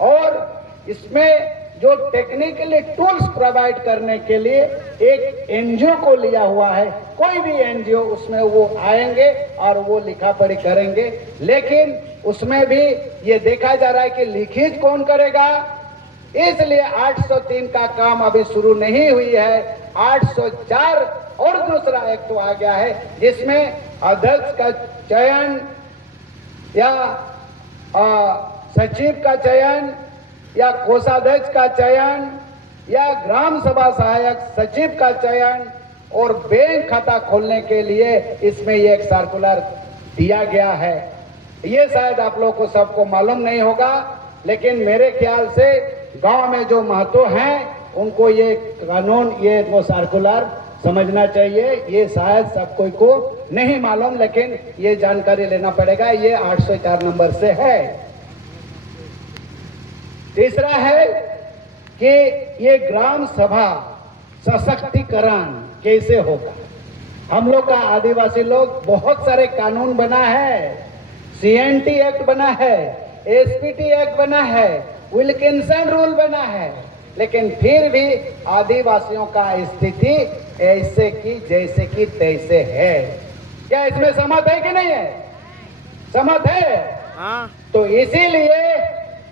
और इसमें जो टेक्निकली टूल्स प्रोवाइड करने के लिए एक एनजीओ को लिया हुआ है, कोई भी एनजीओ उसमें वो आएंगे और वो लिखा पढ़ी करेंगे। लेकिन उसमें भी ये देखा जा रहा है कि लिखित कौन करेगा, इसलिए 803 का काम अभी शुरू नहीं हुई है। 804 और दूसरा एक तो आ गया है जिसमें अध्यक्ष का चयन या सचिव का चयन या कोषाध्यक्ष का चयन या ग्राम सभा सहायक सचिव का चयन और बैंक खाता खोलने के लिए इसमें ये एक सर्कुलर दिया गया है। ये शायद आप लोगों को सबको मालूम नहीं होगा, लेकिन मेरे ख्याल से गांव में जो महतो हैं उनको ये कानून, ये वो सर्कुलर समझना चाहिए। ये शायद सब कोई को नहीं मालूम, लेकिन ये जानकारी लेना पड़ेगा। ये 804 नंबर से है। तीसरा है कि ये ग्राम सभा सशक्तिकरण कैसे होगा। हम लोग का आदिवासी लोग बहुत सारे कानून बना है, सीएनटी एक्ट बना है, एसपीटी एक्ट बना है, विल्किंसन रूल बना है, लेकिन फिर भी आदिवासियों का स्थिति ऐसे की जैसे कि तैसे है। क्या इसमें सहमत है कि नहीं है? सहमत है? हाँ। तो इसीलिए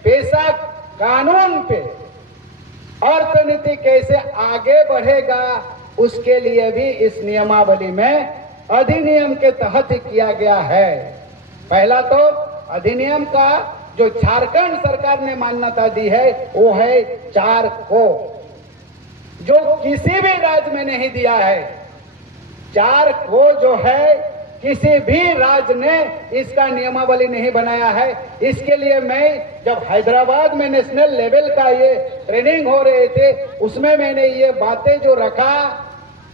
पेशा कानून पे अर्थनीति कैसे आगे बढ़ेगा उसके लिए भी इस नियमावली में अधिनियम के तहत किया गया है। पहला तो अधिनियम का जो झारखंड सरकार ने मान्यता दी है वो है 4 को, जो किसी भी राज्य में नहीं दिया है। 4 को जो है किसी भी राज्य ने इसका नियमावली नहीं बनाया है। इसके लिए मैं जब हैदराबाद में नेशनल लेवल का ये ट्रेनिंग हो रहे थे उसमें मैंने ये बातें जो रखा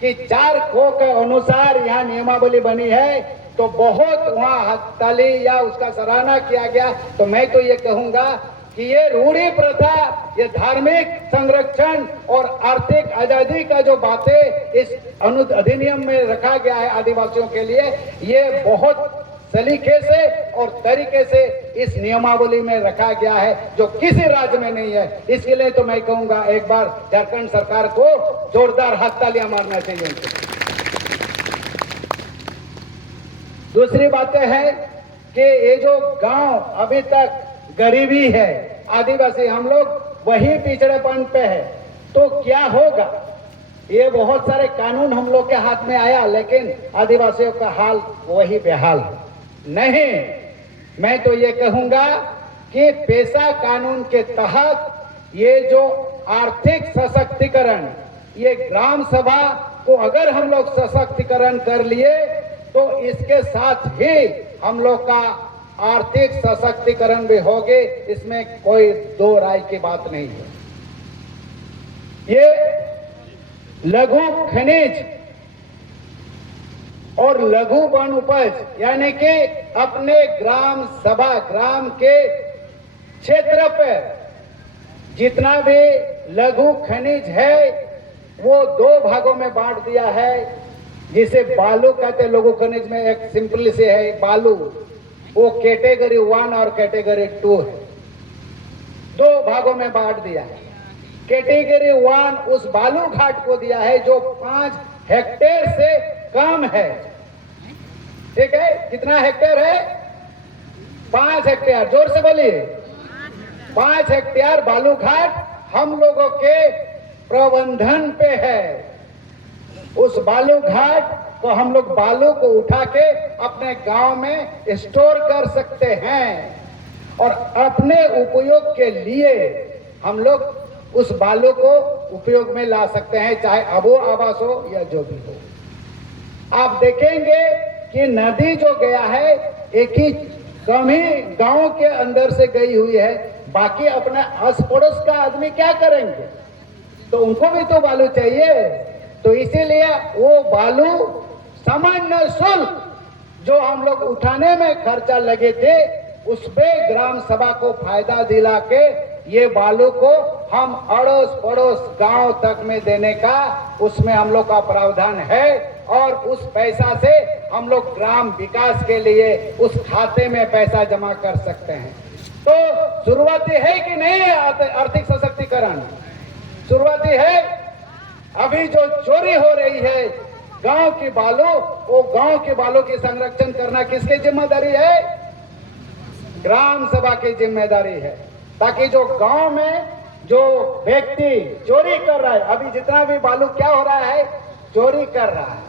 कि 4 को के अनुसार यहाँ नियमावली बनी है, तो बहुत वहाँ ताली या उसका सराहना किया गया। तो मैं तो ये कहूँगा कि ये रूढ़ी प्रथा, ये धार्मिक संरक्षण और आर्थिक आजादी का जो बातें इस अधिनियम में रखा गया है आदिवासियों के लिए, ये बहुत सलीके से और तरीके से इस नियमावली में रखा गया है जो किसी राज्य में नहीं है। इसके लिए तो मैं कहूँगा एक बार झारखंड सरकार को जोरदार हाथ तालियां मारना चाहिए। दूसरी बातें है कि ये जो गांव अभी तक गरीबी है, आदिवासी हम लोग वही पिछड़ेपन पे है, तो क्या होगा? ये बहुत सारे कानून हम लोग के हाथ में आया, लेकिन आदिवासियों का हाल वही बेहाल है। नहीं, मैं तो ये कहूंगा कि पेशा कानून के तहत ये जो आर्थिक सशक्तिकरण, ये ग्राम सभा को अगर हम लोग सशक्तिकरण कर लिए तो इसके साथ ही हम लोग का आर्थिक सशक्तिकरण भी होगे, इसमें कोई दो राय की बात नहीं है। ये लघु खनिज और लघु वन उपज यानी कि अपने ग्राम सभा, ग्राम के क्षेत्र पर जितना भी लघु खनिज है वो 2 भागों में बांट दिया है। जिसे बालू कहते, लघु खनिज में एक सिंपल से है बालू, वो कैटेगरी 1 और कैटेगरी 2 है, 2 भागों में बांट दिया है। कैटेगरी 1 उस बालू घाट को दिया है जो 5 हेक्टेयर से कम है। ठीक है, कितना हेक्टेयर है? 5 हेक्टेयर, जोर से बोलिए। 5 हेक्टेयर बालू घाट हम लोगों के प्रबंधन पे है। उस बालू घाट को हम लोग बालू को उठा के अपने गांव में स्टोर कर सकते हैं और अपने उपयोग के लिए हम लोग उस बालू को उपयोग में ला सकते हैं, चाहे अबो आवास हो या जो भी हो। आप देखेंगे कि नदी जो गया है एक ही कम ही गांव के अंदर से गई हुई है, बाकी अपने आस पड़ोस का आदमी क्या करेंगे? तो उनको भी तो बालू चाहिए। तो इसीलिए वो बालू सामान्य शुल्क जो हम लोग उठाने में खर्चा लगे थे उस पे ग्राम सभा को फायदा दिला के ये बालू को हम अड़ोस पड़ोस गांव तक में देने का उसमें हम लोग का प्रावधान है और उस पैसा से हम लोग ग्राम विकास के लिए उस खाते में पैसा जमा कर सकते हैं। तो शुरुआती है कि नहीं है आर्थिक सशक्तिकरण? शुरुआती है। अभी जो चोरी हो रही है गांव की बालू, वो गांव के बालू की संरक्षण करना किसकी जिम्मेदारी है? ग्राम सभा की जिम्मेदारी है, ताकि जो गांव में जो व्यक्ति चोरी कर रहा है, अभी जितना भी बालू क्या हो रहा है, चोरी कर रहा है,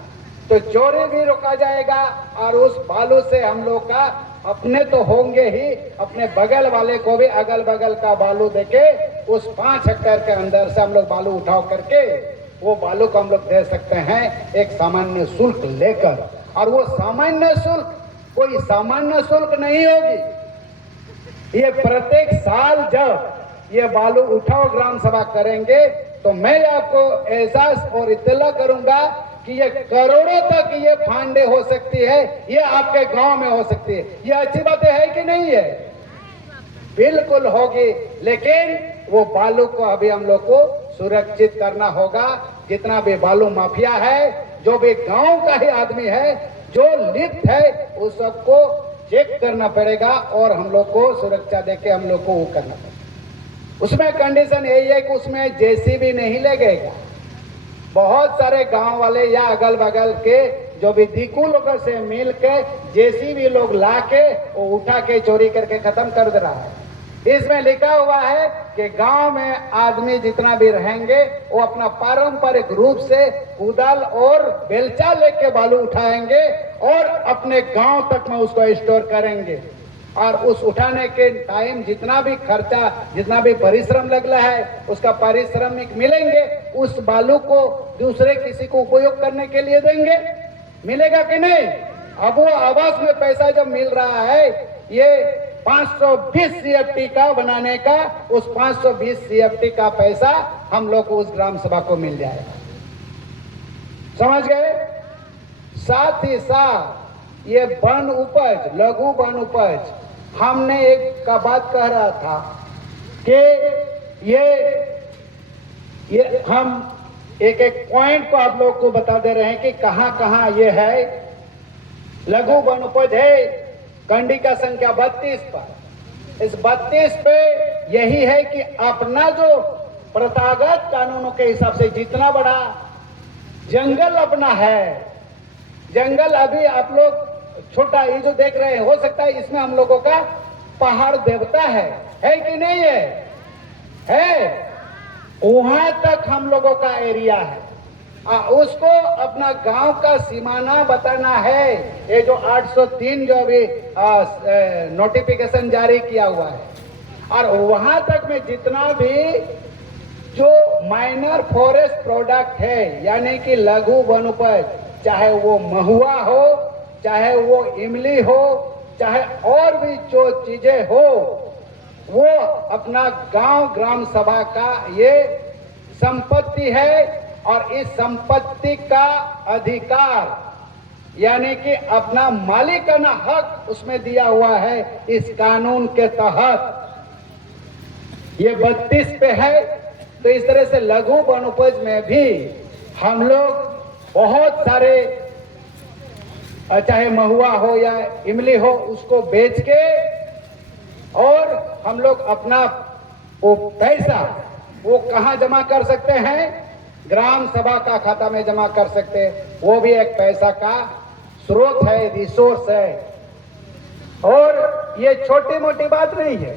तो चोरी भी रोका जाएगा और उस बालू से हम लोग का अपने तो होंगे ही, अपने बगल वाले को भी अगल बगल का बालू देके उस 5 हेक्टेयर के अंदर से हम लोग बालू उठाव करके वो बालू को हम लोग दे सकते हैं एक सामान्य शुल्क लेकर। और वो सामान्य शुल्क कोई सामान्य शुल्क नहीं होगी, ये प्रत्येक साल जब ये बालू उठाओ ग्राम सभा करेंगे तो मैं आपको एहसास और इत्तला करूंगा कि ये करोड़ों तक ये फांडे हो सकती है, ये आपके गांव में हो सकती है। ये अच्छी बात है कि नहीं है? बिल्कुल होगी, लेकिन वो बालू को अभी हम लोग को सुरक्षित करना होगा। जितना भी बालू माफिया है, जो भी गांव का ही आदमी है, जो लिप्त है, उस सबको चेक करना पड़ेगा और हम लोग को सुरक्षा देके हम लोग को वो करना पड़ेगा। उसमें कंडीशन यही है कि उसमें जेसीबी नहीं लगेगा। बहुत सारे गांव वाले या अगल बगल के जो भी दिक्कू लोगों से मिल के जेसीबी लोग ला के वो उठा के चोरी करके खत्म कर दे रहा है। इसमें लिखा हुआ है कि गांव में आदमी जितना भी रहेंगे वो अपना पारंपरिक रूप से कुदाल और बेलचा लेके बालू उठाएंगे और अपने गांव तक में उसको स्टोर करेंगे। और उस उठाने के टाइम जितना भी खर्चा, जितना भी परिश्रम लग रहा है, उसका पारिश्रमिक मिलेंगे। उस बालू को दूसरे किसी को उपयोग करने के लिए देंगे, मिलेगा कि नहीं? अब वो आवास में पैसा जब मिल रहा है, ये 520 CFT का बनाने का, उस 520 CFT का पैसा हम लोग को उस ग्राम सभा को मिल जाएगा। समझ गए? साथ ही साथ ये वन उपज, लघु वन उपज, हमने एक का बात कह रहा था कि ये हम एक एक पॉइंट को आप लोग को बता दे रहे हैं कि कहां कहां ये है। लघु वन उपज है कंडी का संख्या 32 पर। इस 32 पे यही है कि अपना जो प्रथागत कानूनों के हिसाब से जितना बड़ा जंगल अपना है, जंगल अभी आप लोग छोटा ये जो देख रहे हैं, हो सकता है इसमें हम लोगों का पहाड़ देवता है कि नहीं है? वहां तक हम लोगों का एरिया है। उसको अपना गांव का सीमाना बताना है। ये जो 803 जो अभी नोटिफिकेशन जारी किया हुआ है, और वहां तक में जितना भी जो माइनर फॉरेस्ट प्रोडक्ट है, यानी कि लघु वन उपज, चाहे वो महुआ हो, चाहे वो इमली हो, चाहे और भी जो चीजें हो, वो अपना गांव ग्राम सभा का ये संपत्ति है। और इस संपत्ति का अधिकार यानी कि अपना मालिकाना हक उसमें दिया हुआ है इस कानून के तहत। ये 32 पे है। तो इस तरह से लघु वन उपज में भी हम लोग बहुत सारे, चाहे महुआ हो या इमली हो, उसको बेच के और हम लोग अपना वो पैसा वो कहाँ जमा कर सकते हैं? ग्राम सभा का खाता में जमा कर सकते हैं। वो भी एक पैसा का स्रोत है, रिसोर्स है। और ये छोटी मोटी बात नहीं है।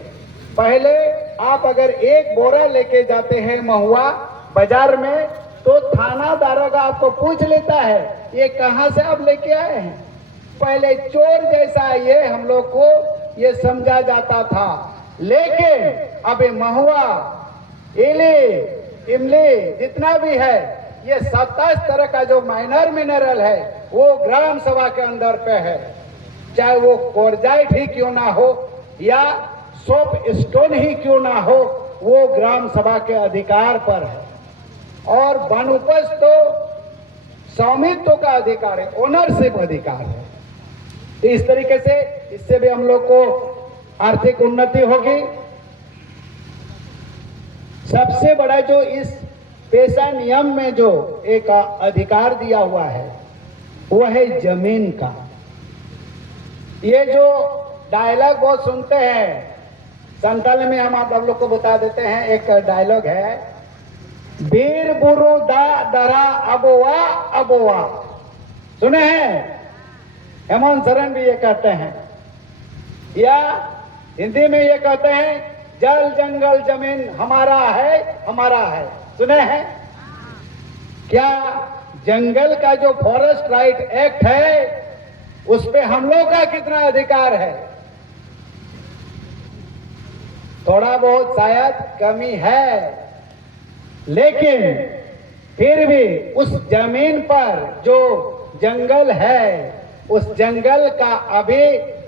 पहले आप अगर एक बोरा लेके जाते हैं महुआ बाजार में, तो थाना दारोगा आपको पूछ लेता है ये कहां से आप लेके आए हैं। पहले चोर जैसा ये हम लोग को ये समझा जाता था, लेकिन अभी महुआ, इमली जितना भी है, ये 27 तरह का जो माइनर मिनरल है वो ग्राम सभा के अंदर पे है। चाहे वो कोरजाइट ही क्यों ना हो या सोप स्टोन ही क्यों ना हो, वो ग्राम सभा के अधिकार पर है। और वन उपज तो स्वामित्व का अधिकार है, ओनरशिप अधिकार है। तो इस तरीके से इससे भी हम लोग को आर्थिक उन्नति होगी। सबसे बड़ा जो इस पेशा नियम में जो एक अधिकार दिया हुआ है वो है जमीन का। ये जो डायलॉग बहुत सुनते हैं संताल में, हम आप लोग को बता देते हैं। एक डायलॉग है, बीर बुरु दा दरा अबोवा अबोवा, सुने हैं? हेमंत सोरेन भी ये कहते हैं, या हिंदी में ये कहते हैं, जल जंगल जमीन हमारा है, हमारा है। सुने हैं? क्या जंगल का जो फॉरेस्ट राइट एक्ट है उस पे हम लोग का कितना अधिकार है? थोड़ा बहुत शायद कमी है, लेकिन फिर भी उस जमीन पर जो जंगल है उस जंगल का अभी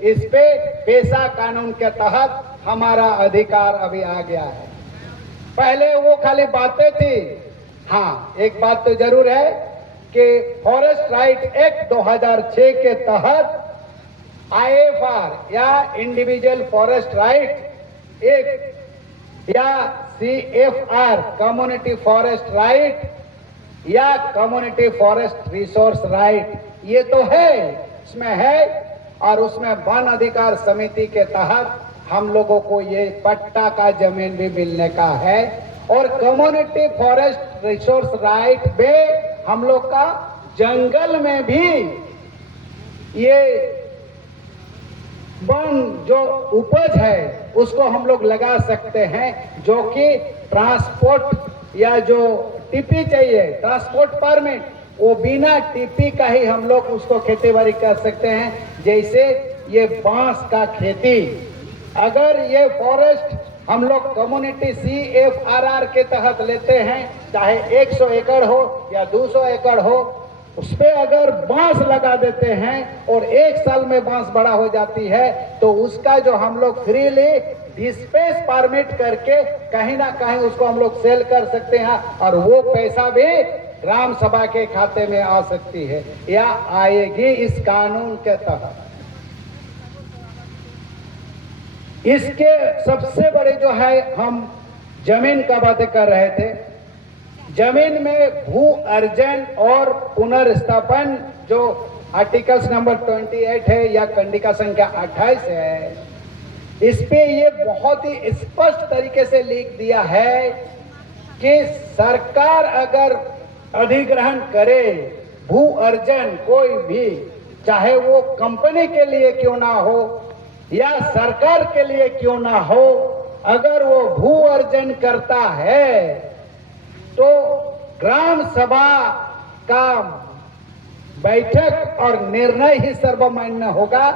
इस पे पेशा कानून के तहत हमारा अधिकार अभी आ गया है। पहले वो खाली बातें थी। हाँ, एक बात तो जरूर है कि फॉरेस्ट राइट एक्ट 2006 के तहत IFR या इंडिविजुअल फॉरेस्ट राइट एक या CFR कम्युनिटी फॉरेस्ट राइट या कम्युनिटी फॉरेस्ट रिसोर्स राइट, ये तो है, इसमें है। और उसमें वन अधिकार समिति के तहत हम लोगों को ये पट्टा का जमीन भी मिलने का है। और कम्युनिटी फॉरेस्ट रिसोर्स राइट में हम लोग का जंगल में भी ये वन जो उपज है उसको हम लोग लगा सकते हैं, जो कि ट्रांसपोर्ट या जो टीपी चाहिए, ट्रांसपोर्ट परमिट, वो बिना टीपी का ही हम लोग उसको खेती बाड़ी कर सकते हैं। जैसे ये बांस का खेती, अगर ये फॉरेस्ट हम लोग कम्युनिटी CFRR के तहत लेते हैं, चाहे 100 एकड़ हो या 200 एकड़ हो, उस पे अगर बांस लगा देते हैं और 1 साल में बांस बड़ा हो जाती है, तो उसका जो हम लोग फ्रीली डिस्पेस परमिट करके कहीं ना कहीं उसको हम लोग सेल कर सकते हैं, और वो पैसा भी ग्राम सभा के खाते में आ सकती है या आएगी इस कानून के तहत। इसके सबसे बड़े जो है, हम जमीन का बातें कर रहे थे, जमीन में भू अर्जन और पुनर्स्थापन जो आर्टिकल्स नंबर 28 है या कंडिका संख्या 28 है, इस पे ये बहुत ही स्पष्ट तरीके से लिख दिया है कि सरकार अगर अधिग्रहण करे भू अर्जन कोई भी, चाहे वो कंपनी के लिए क्यों ना हो या सरकार के लिए क्यों ना हो, अगर वो भू अर्जन करता है तो ग्राम सभा का बैठक और निर्णय ही सर्वमान्य होगा।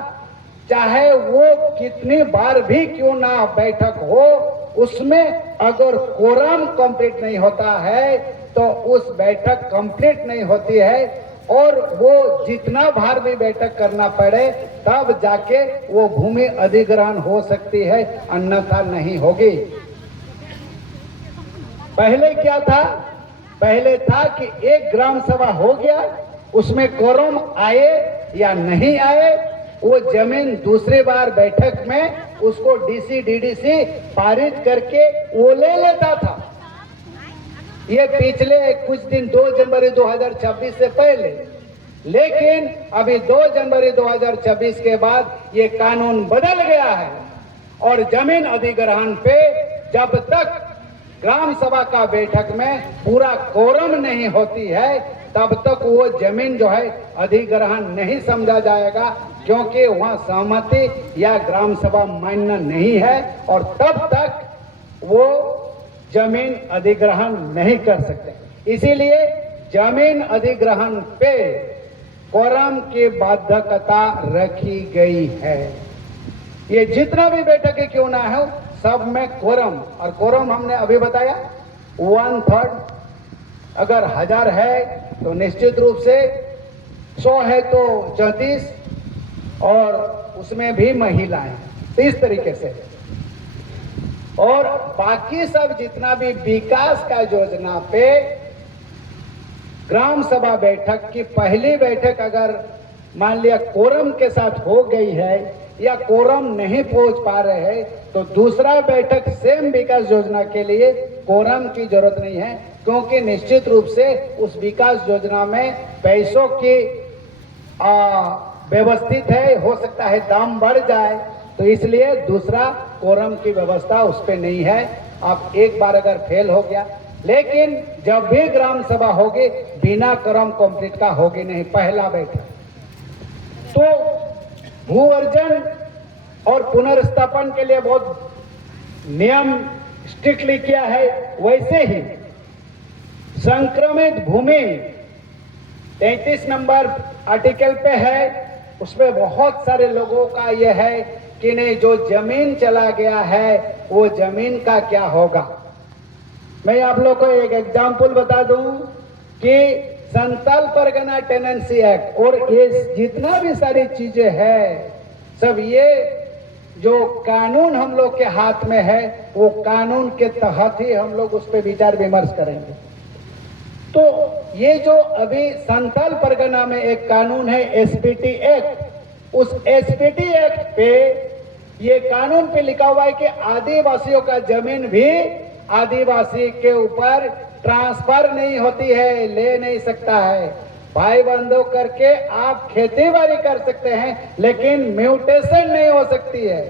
चाहे वो कितनी बार भी क्यों ना बैठक हो, उसमें अगर कोरम कंप्लीट नहीं होता है तो उस बैठक कंप्लीट नहीं होती है, और वो जितना बार भी बैठक करना पड़े तब जाके वो भूमि अधिग्रहण हो सकती है, अन्यथा नहीं होगी। पहले क्या था? पहले था कि एक ग्राम सभा हो गया, उसमें कोरम आए या नहीं आए, वो जमीन दूसरी बार बैठक में उसको DC DDC पारित करके वो ले लेता था। ये पिछले कुछ दिन 2 जनवरी 2026 से पहले, लेकिन अभी 2 जनवरी 2026 के बाद ये कानून बदल गया है, और जमीन अधिग्रहण पे जब तक ग्राम सभा का बैठक में पूरा कोरम नहीं होती है तब तक वो जमीन जो है अधिग्रहण नहीं समझा जाएगा, क्योंकि वहाँ सहमति या ग्राम सभा मान्य नहीं है, और तब तक वो जमीन अधिग्रहण नहीं कर सकते। इसीलिए जमीन अधिग्रहण पे कोरम की बाध्यता रखी गई है। ये जितना भी बैठकें क्यों ना हो, सब में कोरम, और कोरम हमने अभी बताया 1/3, अगर 1000 है तो निश्चित रूप से 100 है तो 34, और उसमें भी महिलाएं, तो इस तरीके से। और बाकी सब जितना भी विकास का योजना पे ग्राम सभा बैठक की पहली बैठक अगर मान लिया कोरम के साथ हो गई है या कोरम नहीं पहुंच पा रहे हैं तो दूसरा बैठक सेम विकास योजना के लिए कोरम की जरूरत नहीं है, क्योंकि निश्चित रूप से उस विकास योजना में पैसों की व्यवस्थित है, हो सकता है दाम बढ़ जाए, तो इसलिए दूसरा कोरम की व्यवस्था उस पर नहीं है। अब एक बार अगर फेल हो गया, लेकिन जब भी ग्राम सभा होगी बिना कोरम कंप्लीट का होगी नहीं पहला बैठक। तो भू अर्जन और पुनर्स्थापन के लिए बहुत नियम स्ट्रिक्टली किया है, वैसे ही संक्रमित भूमि 33 नंबर आर्टिकल पे है, उसमें बहुत सारे लोगों का यह है कि नहीं जो जमीन चला गया है वो जमीन का क्या होगा। मैं आप लोग को एक एग्जाम्पल बता दूं कि संताल परगना टेनेंसी एक्ट और ये जितना भी सारी चीजें हैं सब ये जो कानून हम लोग के हाथ में है वो कानून के तहत ही हम लोग उस पर विचार विमर्श करेंगे। तो ये जो अभी संताल परगना में एक कानून है एसपीटी एक्ट, उस एसपीटी एक्ट पे ये कानून पे लिखा हुआ है कि आदिवासियों का जमीन भी आदिवासी के ऊपर ट्रांसफर नहीं होती है, ले नहीं सकता है। भाई बंधु करके आप खेती बाड़ी कर सकते हैं लेकिन म्यूटेशन नहीं हो सकती है।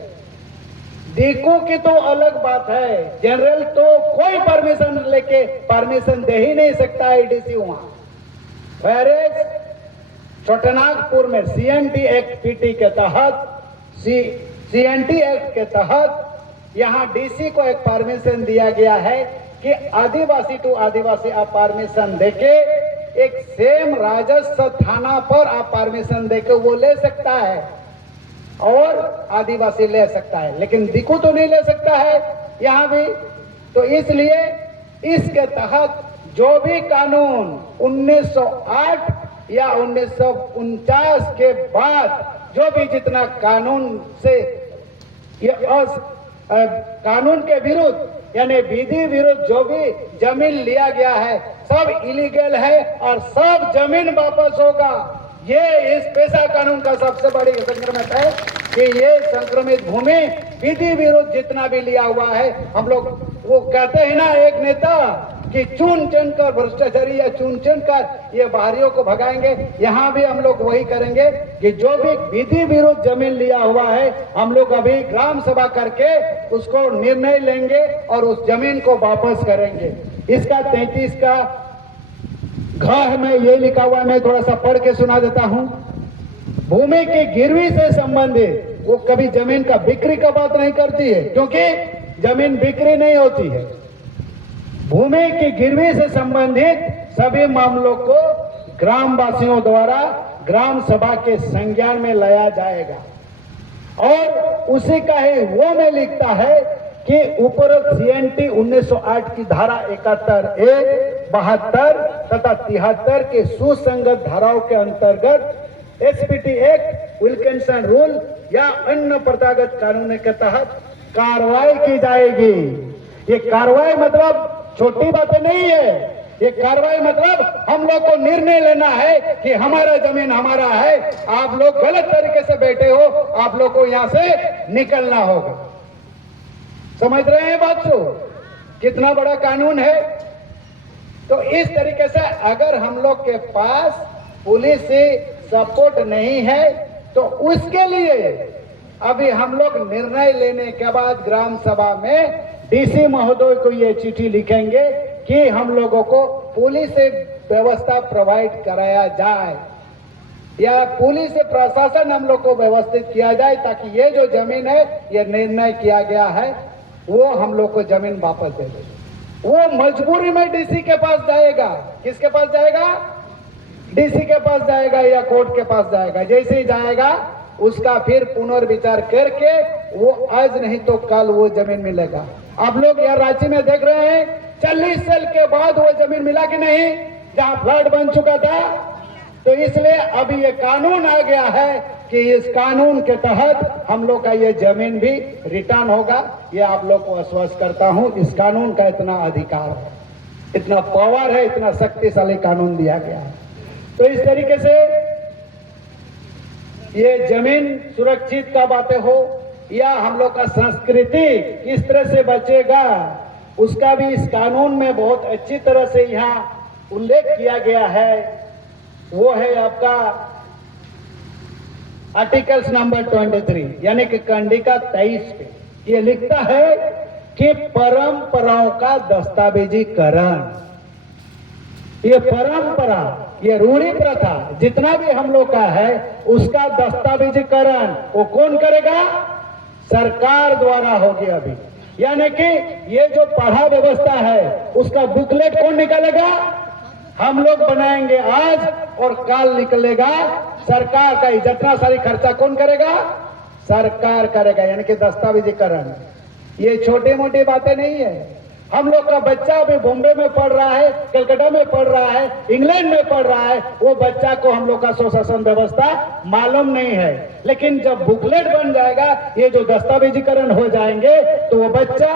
दीकू की तो अलग बात है, जनरल तो कोई परमिशन लेके परमिशन दे ही नहीं सकता है डीसी वहां। वेरेज छोटनागपुर में सीएनटी एक्ट पीटी के तहत सीएनटी एक्ट के तहत यहाँ डीसी को एक परमिशन दिया गया है कि आदिवासी टू आदिवासी आप परमिशन देके एक सेम राजस्व थाना पर आप परमिशन देके वो ले सकता है और आदिवासी ले सकता है, लेकिन दिकू तो नहीं ले सकता है यहाँ भी। तो इसलिए इसके तहत जो भी कानून 1908 या 1949 के बाद जो भी जितना कानून से ये कानून के विरुद्ध यानी विधि विरुद्ध जो भी जमीन लिया गया है सब इलीगल है और सब जमीन वापस होगा। ये इस पेशा कानून का सबसे बड़ी संक्रमित है कि ये संक्रमित भूमि विधि विरुद्ध जितना भी लिया हुआ है, हम लोग वो कहते हैं ना एक नेता कि चुन चुन कर भ्रष्टाचारी या चुन चुन कर ये बाहरियों को भगाएंगे, यहाँ भी हम लोग वही करेंगे कि जो भी विधि विरुद्ध जमीन लिया हुआ है हम लोग अभी ग्राम सभा करके उसको निर्णय लेंगे और उस जमीन को वापस करेंगे। इसका 33 का घ में ये लिखा हुआ है, मैं थोड़ा सा पढ़ के सुना देता हूं। भूमि की गिरवी से संबंधित वो कभी जमीन का बिक्री का बात नहीं करती है, क्योंकि जमीन बिक्री नहीं होती है। भूमि की गिरवी से संबंधित सभी मामलों को ग्रामवासियों द्वारा ग्राम सभा के संज्ञान में लाया जाएगा और उसी का ही वो में लिखता है कि उपरोक्त सीएनटी 1908 की धारा 71A, 72 तथा 73 के सुसंगत धाराओं के अंतर्गत एसपीटी एक्ट, विल्किंसन रूल या अन्य प्रथागत कानून के तहत कार्रवाई की जाएगी। ये कार्रवाई मतलब छोटी बातें नहीं है, ये कार्रवाई मतलब हम लोग को निर्णय लेना है कि हमारा जमीन हमारा है, आप लोग गलत तरीके से बैठे हो, आप लोग को यहां से निकलना होगा। समझ रहे हैं बात को? कितना बड़ा कानून है। तो इस तरीके से अगर हम लोग के पास पुलिस से सपोर्ट नहीं है तो उसके लिए अभी हम लोग निर्णय लेने के बाद ग्राम सभा में डीसी महोदय को ये चिट्ठी लिखेंगे कि हम लोगों को पुलिस से व्यवस्था प्रोवाइड कराया जाए या पुलिस से प्रशासन हम लोग को व्यवस्थित किया जाए, ताकि ये जो जमीन है ये निर्णय किया गया है वो हम लोग को जमीन वापस दे दे। वो मजबूरी में डीसी के पास जाएगा। किसके पास जाएगा? डीसी के पास जाएगा या कोर्ट के पास जाएगा। जैसे ही जाएगा उसका फिर पुनर्विचार करके वो आज नहीं तो कल वो जमीन मिलेगा। आप लोग यहाँ रांची में देख रहे हैं 40 साल के बाद वो जमीन मिला कि नहीं, जहाँ फ्लड बन चुका था। तो इसलिए अभी ये कानून आ गया है कि इस कानून के तहत हम लोग का ये जमीन भी रिटर्न होगा। ये आप लोग को आश्वस्त करता हूं, इस कानून का इतना अधिकार है, इतना पावर है, इतना शक्तिशाली कानून दिया गया है। तो इस तरीके से ये जमीन सुरक्षित का बातें हो या हम लोग का संस्कृति किस तरह से बचेगा, उसका भी इस कानून में बहुत अच्छी तरह से यहाँ उल्लेख किया गया है। वो है आपका आर्टिकल्स नंबर 23 यानी कि कंडिका 23 पे ये लिखता है कि परंपराओं का दस्तावेजीकरण, ये परंपरा, ये रूढ़ी प्रथा जितना भी हम लोग का है उसका दस्तावेजीकरण वो कौन करेगा? सरकार द्वारा होगी अभी। यानी कि ये जो पढ़ा व्यवस्था है उसका बुकलेट कौन निकालेगा? हम लोग बनाएंगे आज और कल निकलेगा सरकार का ही। जितना सारी खर्चा कौन करेगा? सरकार करेगा। यानी कि दस्तावेजीकरण ये छोटी मोटी बातें नहीं है। हम लोग का बच्चा अभी बॉम्बे में पढ़ रहा है, कलकत्ता में पढ़ रहा है, इंग्लैंड में पढ़ रहा है, वो बच्चा को हम लोग का स्वशासन व्यवस्था मालूम नहीं है। लेकिन जब बुकलेट बन जाएगा, ये जो दस्तावेजीकरण हो जाएंगे, तो वो बच्चा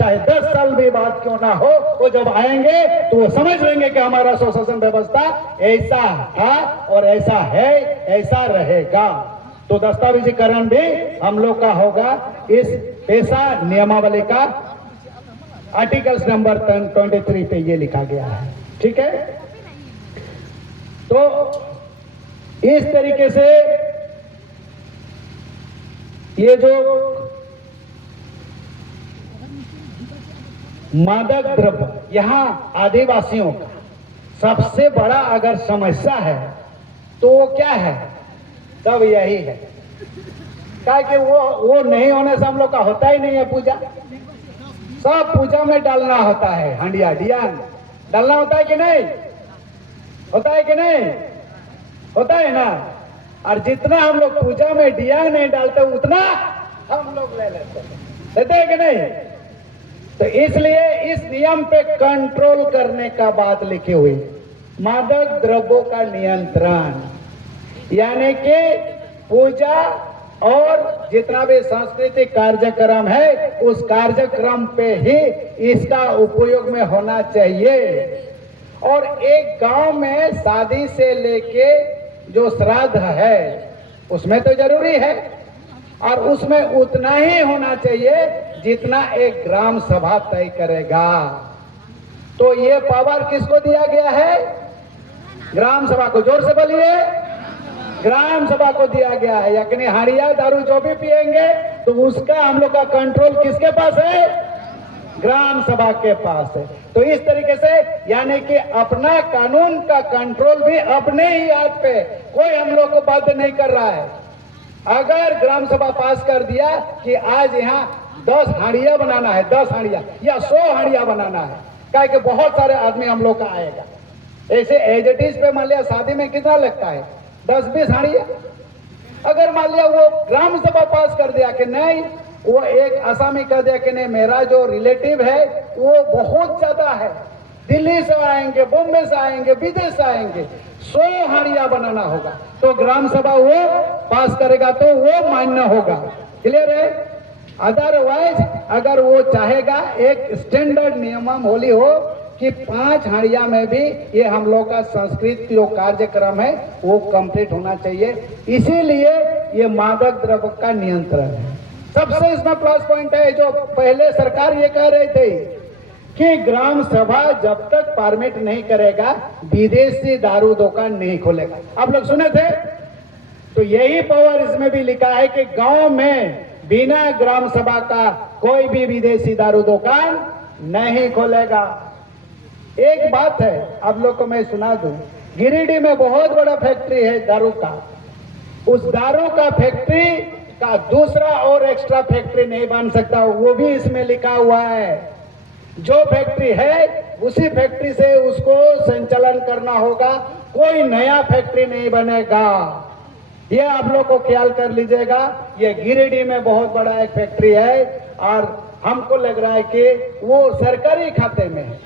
चाहे 10 साल भी बाद क्यों ना हो, वो जब आएंगे तो वो समझ लेंगे कि हमारा स्वशासन व्यवस्था ऐसा था और ऐसा है, ऐसा रहेगा। तो दस्तावेजीकरण भी हम लोग का होगा। इस पेशा नियमावली का आर्टिकल्स नंबर 23 पे ये लिखा गया है। ठीक है, तो इस तरीके से ये जो मादक द्रव्य यहां आदिवासियों का सबसे बड़ा अगर समस्या है तो वो क्या है? सब यही है। क्या कि वो नहीं होने से हम लोग का होता ही नहीं है पूजा। सब पूजा में डालना होता है, हंडिया डियान डालना होता है कि नहीं? होता है कि नहीं? होता है ना। और जितना हम लोग पूजा में डिया नहीं डालते उतना हम लोग ले लेते हैं कि नहीं? तो इसलिए इस नियम पे कंट्रोल करने का बात लिखी हुई, मादक द्रव्यों का नियंत्रण, यानी कि पूजा और जितना भी सांस्कृतिक कार्यक्रम है उस कार्यक्रम पे ही इसका उपयोग में होना चाहिए। और एक गांव में शादी से लेके जो श्राद्ध है उसमें तो जरूरी है, और उसमें उतना ही होना चाहिए जितना एक ग्राम सभा तय करेगा। तो ये पावर किसको दिया गया है? ग्राम सभा को। जोर से बोलिए, ग्राम सभा को दिया गया है। यानी हाड़िया दारू जो भी पिएंगे तो उसका हम लोग का कंट्रोल किसके पास है? ग्राम सभा के पास है। तो इस तरीके से यानी कि अपना कानून का कंट्रोल भी अपने ही हाथ पे, कोई हम लोग को बाध्य नहीं कर रहा है। अगर ग्राम सभा पास कर दिया कि आज यहाँ 10 हाड़िया बनाना है, 10 हाड़िया या 100 हाड़िया बनाना है, क्या कि बहुत सारे आदमी हम लोग का आएगा। ऐसे एज इट इज पे मान लिया शादी में कितना लगता है? 10-20 हाड़िया। अगर मान लिया वो ग्राम सभा पास कर दिया कि नहीं, वो एक आसामी कर दिया कि नहीं, मेरा जो रिलेटिव है वो बहुत ज्यादा है, दिल्ली से आएंगे, बॉम्बे से आएंगे, विदेश से आएंगे, 100 हाड़िया बनाना होगा, तो ग्राम सभा वो पास करेगा तो वो मान्य होगा। क्लियर है? अदरवाइज अगर वो चाहेगा एक स्टैंडर्ड नियमावली हो कि 5 हाड़िया में भी ये हम लोग का संस्कृत जो कार्यक्रम है वो कंप्लीट होना चाहिए। इसीलिए ये मादक द्रव्य का नियंत्रण है। सबसे इसमें प्लस पॉइंट है, जो पहले सरकार ये कह रही थी कि ग्राम सभा जब तक परमिट नहीं करेगा विदेशी दारू दुकान नहीं खोलेगा। आप लोग सुने थे? तो यही पावर इसमें भी लिखा है कि गांव में बिना ग्राम सभा का कोई भी विदेशी दारू दुकान नहीं खोलेगा। एक बात है आप लोग को मैं सुना दूं, गिरिडीह में बहुत बड़ा फैक्ट्री है दारू का। उस दारू का फैक्ट्री का दूसरा और एक्स्ट्रा फैक्ट्री नहीं बन सकता, वो भी इसमें लिखा हुआ है। जो फैक्ट्री है उसी फैक्ट्री से उसको संचालन करना होगा, कोई नया फैक्ट्री नहीं बनेगा। ये आप लोग को ख्याल कर लीजिएगा। ये गिरिडीह में बहुत बड़ा एक फैक्ट्री है और हमको लग रहा है कि वो सरकारी खाते में है,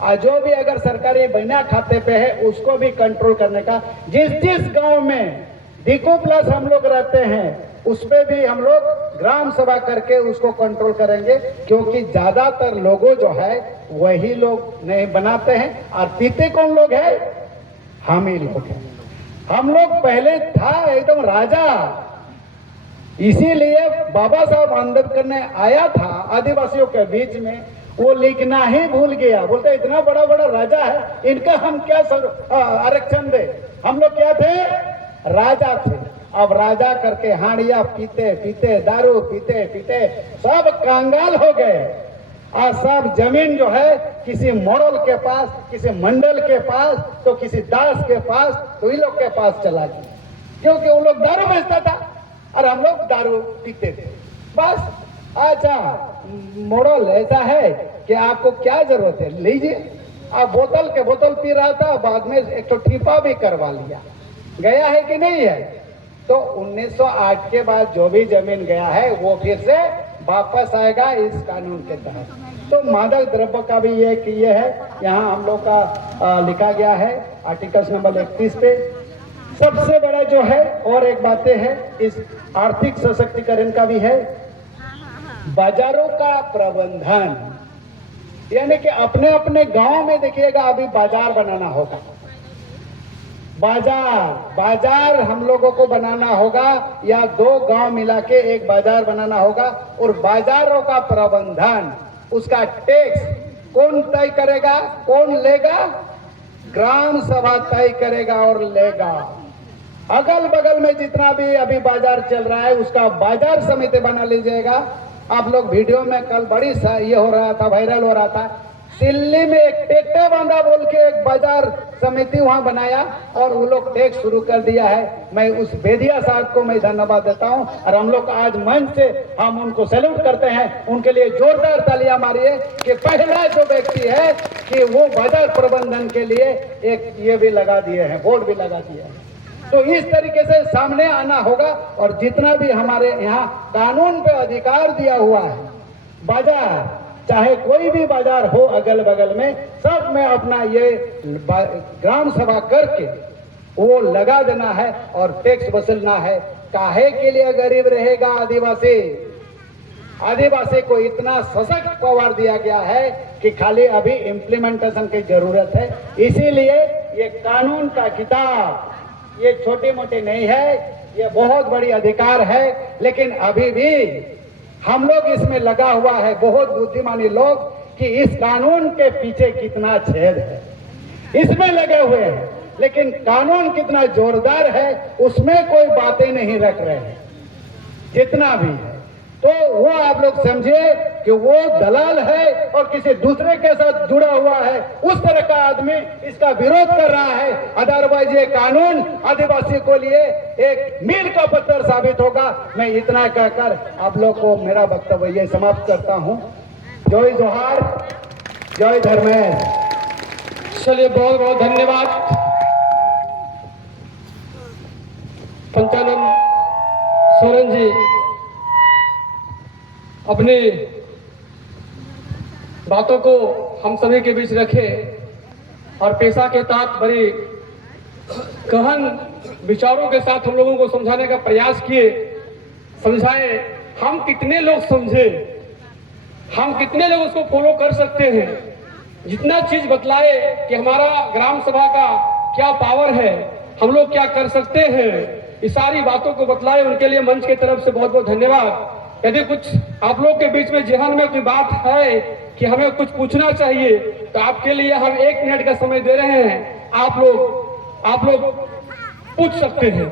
और जो भी अगर सरकारी बिना खाते पे है उसको भी कंट्रोल करने का, जिस गांव में डिको प्लस हम लोग रहते हैं उस पे भी हम लोग ग्राम सभा करके उसको कंट्रोल करेंगे, क्योंकि ज्यादातर लोगों जो है वही लोग नहीं बनाते हैं। और पीते कौन लोग है? हम ही लोग हैं। हम लोग पहले था एकदम राजा, इसीलिए बाबा साहब अम्बेडकर ने आया था आदिवासियों के बीच में, वो लिखना ही भूल गया। बोलते इतना बड़ा बड़ा राजा है, इनका हम क्या आरक्षण दे। हम लोग क्या थे? राजा थे। अब राजा करके हांडिया पीते पीते, दारू पीते पीते सब कंगाल हो गए। आज सब जमीन जो है किसी मोड़ल के पास, किसी मंडल के पास, तो किसी दास के पास, तो इन लोग के पास चला गया, क्योंकि वो लोग दारू बेचता था और हम लोग दारू पीते थे। बस अच्छा, मोड़ल ऐसा है कि आपको क्या जरूरत है, लीजिए। आप बोतल के बोतल पी रहा था, बाद में एक तो ठीपा भी करवा लिया। गया है कि नहीं है? तो 1908 के बाद जो भी जमीन गया है वो फिर से वापस आएगा इस कानून के तहत। तो मादक द्रव्य का भी ये है, यहाँ हम लोग का लिखा गया है आर्टिकल्स नंबर 31 पे। सबसे बड़ा जो है और एक बातें है, इस आर्थिक सशक्तिकरण का भी है, बाजारों का प्रबंधन। यानी कि अपने अपने गांव में देखिएगा, अभी बाजार बनाना होगा। बाजार हम लोगों को बनाना होगा, या 2 गांव मिला के एक बाजार बनाना होगा। और बाजारों का प्रबंधन, उसका टैक्स कौन तय करेगा, कौन लेगा? ग्राम सभा तय करेगा और लेगा। अगल बगल में जितना भी अभी बाजार चल रहा है उसका बाजार समिति बना लीजिएगा। आप लोग वीडियो में कल बड़ी ये हो रहा था, वायरल हो रहा था, दिल्ली में एक टेट्टा बांधा बोल के एक बाजार समिति वहां बनाया और वो लोग टैक्स शुरू कर दिया है। मैं उस बेदिया साहब को मैं धन्यवाद देता हूं, और हम लोग आज मंच से हम उनको सैल्यूट करते हैं। उनके लिए जोरदार तालियां मारिए कि पहला जो व्यक्ति है कि वो बाजार प्रबंधन के लिए एक ये भी लगा दिए हैं, बोर्ड भी लगा दिए हैं। तो इस तरीके से सामने आना होगा, और जितना भी हमारे यहाँ कानून पे अधिकार दिया हुआ है, बाजार चाहे कोई भी बाजार हो अगल बगल में, सब में अपना ये ग्राम सभा करके वो लगा देना है और टैक्स वसूलना है। काहे के लिए गरीब रहेगा आदिवासी? आदिवासी को इतना सशक्त पावर दिया गया है कि खाली अभी इम्प्लीमेंटेशन की जरूरत है। इसीलिए ये कानून का किताब ये छोटे मोटे नहीं है, ये बहुत बड़ी अधिकार है। लेकिन अभी भी हम लोग इसमें लगा हुआ है, बहुत बुद्धिमानी लोग, कि इस कानून के पीछे कितना छेद है, इसमें लगे हुए हैं। लेकिन कानून कितना जोरदार है उसमें कोई बातें नहीं रख रहे हैं, जितना भी है। तो वो आप लोग समझिए कि वो दलाल है और किसी दूसरे के साथ जुड़ा हुआ है, उस तरह का आदमी इसका विरोध कर रहा है। अदरवाइज ये कानून आदिवासी को लिए एक मील का पत्थर साबित होगा। मैं इतना कहकर आप लोग को मेरा वक्तव्य ये समाप्त करता हूं। जय जोहार, जय धर्मेश। चलिए, बहुत बहुत धन्यवाद पंचानंद सोरेन जी, अपनी बातों को हम सभी के बीच रखे और पेशा के तहत बड़ी गहन विचारों के साथ हम लोगों को समझाने का प्रयास किए, समझाए। हम कितने लोग समझे, हम कितने लोग उसको फॉलो कर सकते हैं, जितना चीज बतलाए कि हमारा ग्राम सभा का क्या पावर है, हम लोग क्या कर सकते हैं, इस सारी बातों को बतलाए। उनके लिए मंच की तरफ से बहुत बहुत धन्यवाद। यदि कुछ आप लोग के बीच में जहन में कोई बात है कि हमें कुछ पूछना चाहिए, तो आपके लिए हम 1 मिनट का समय दे रहे हैं। आप लोग पूछ सकते हैं।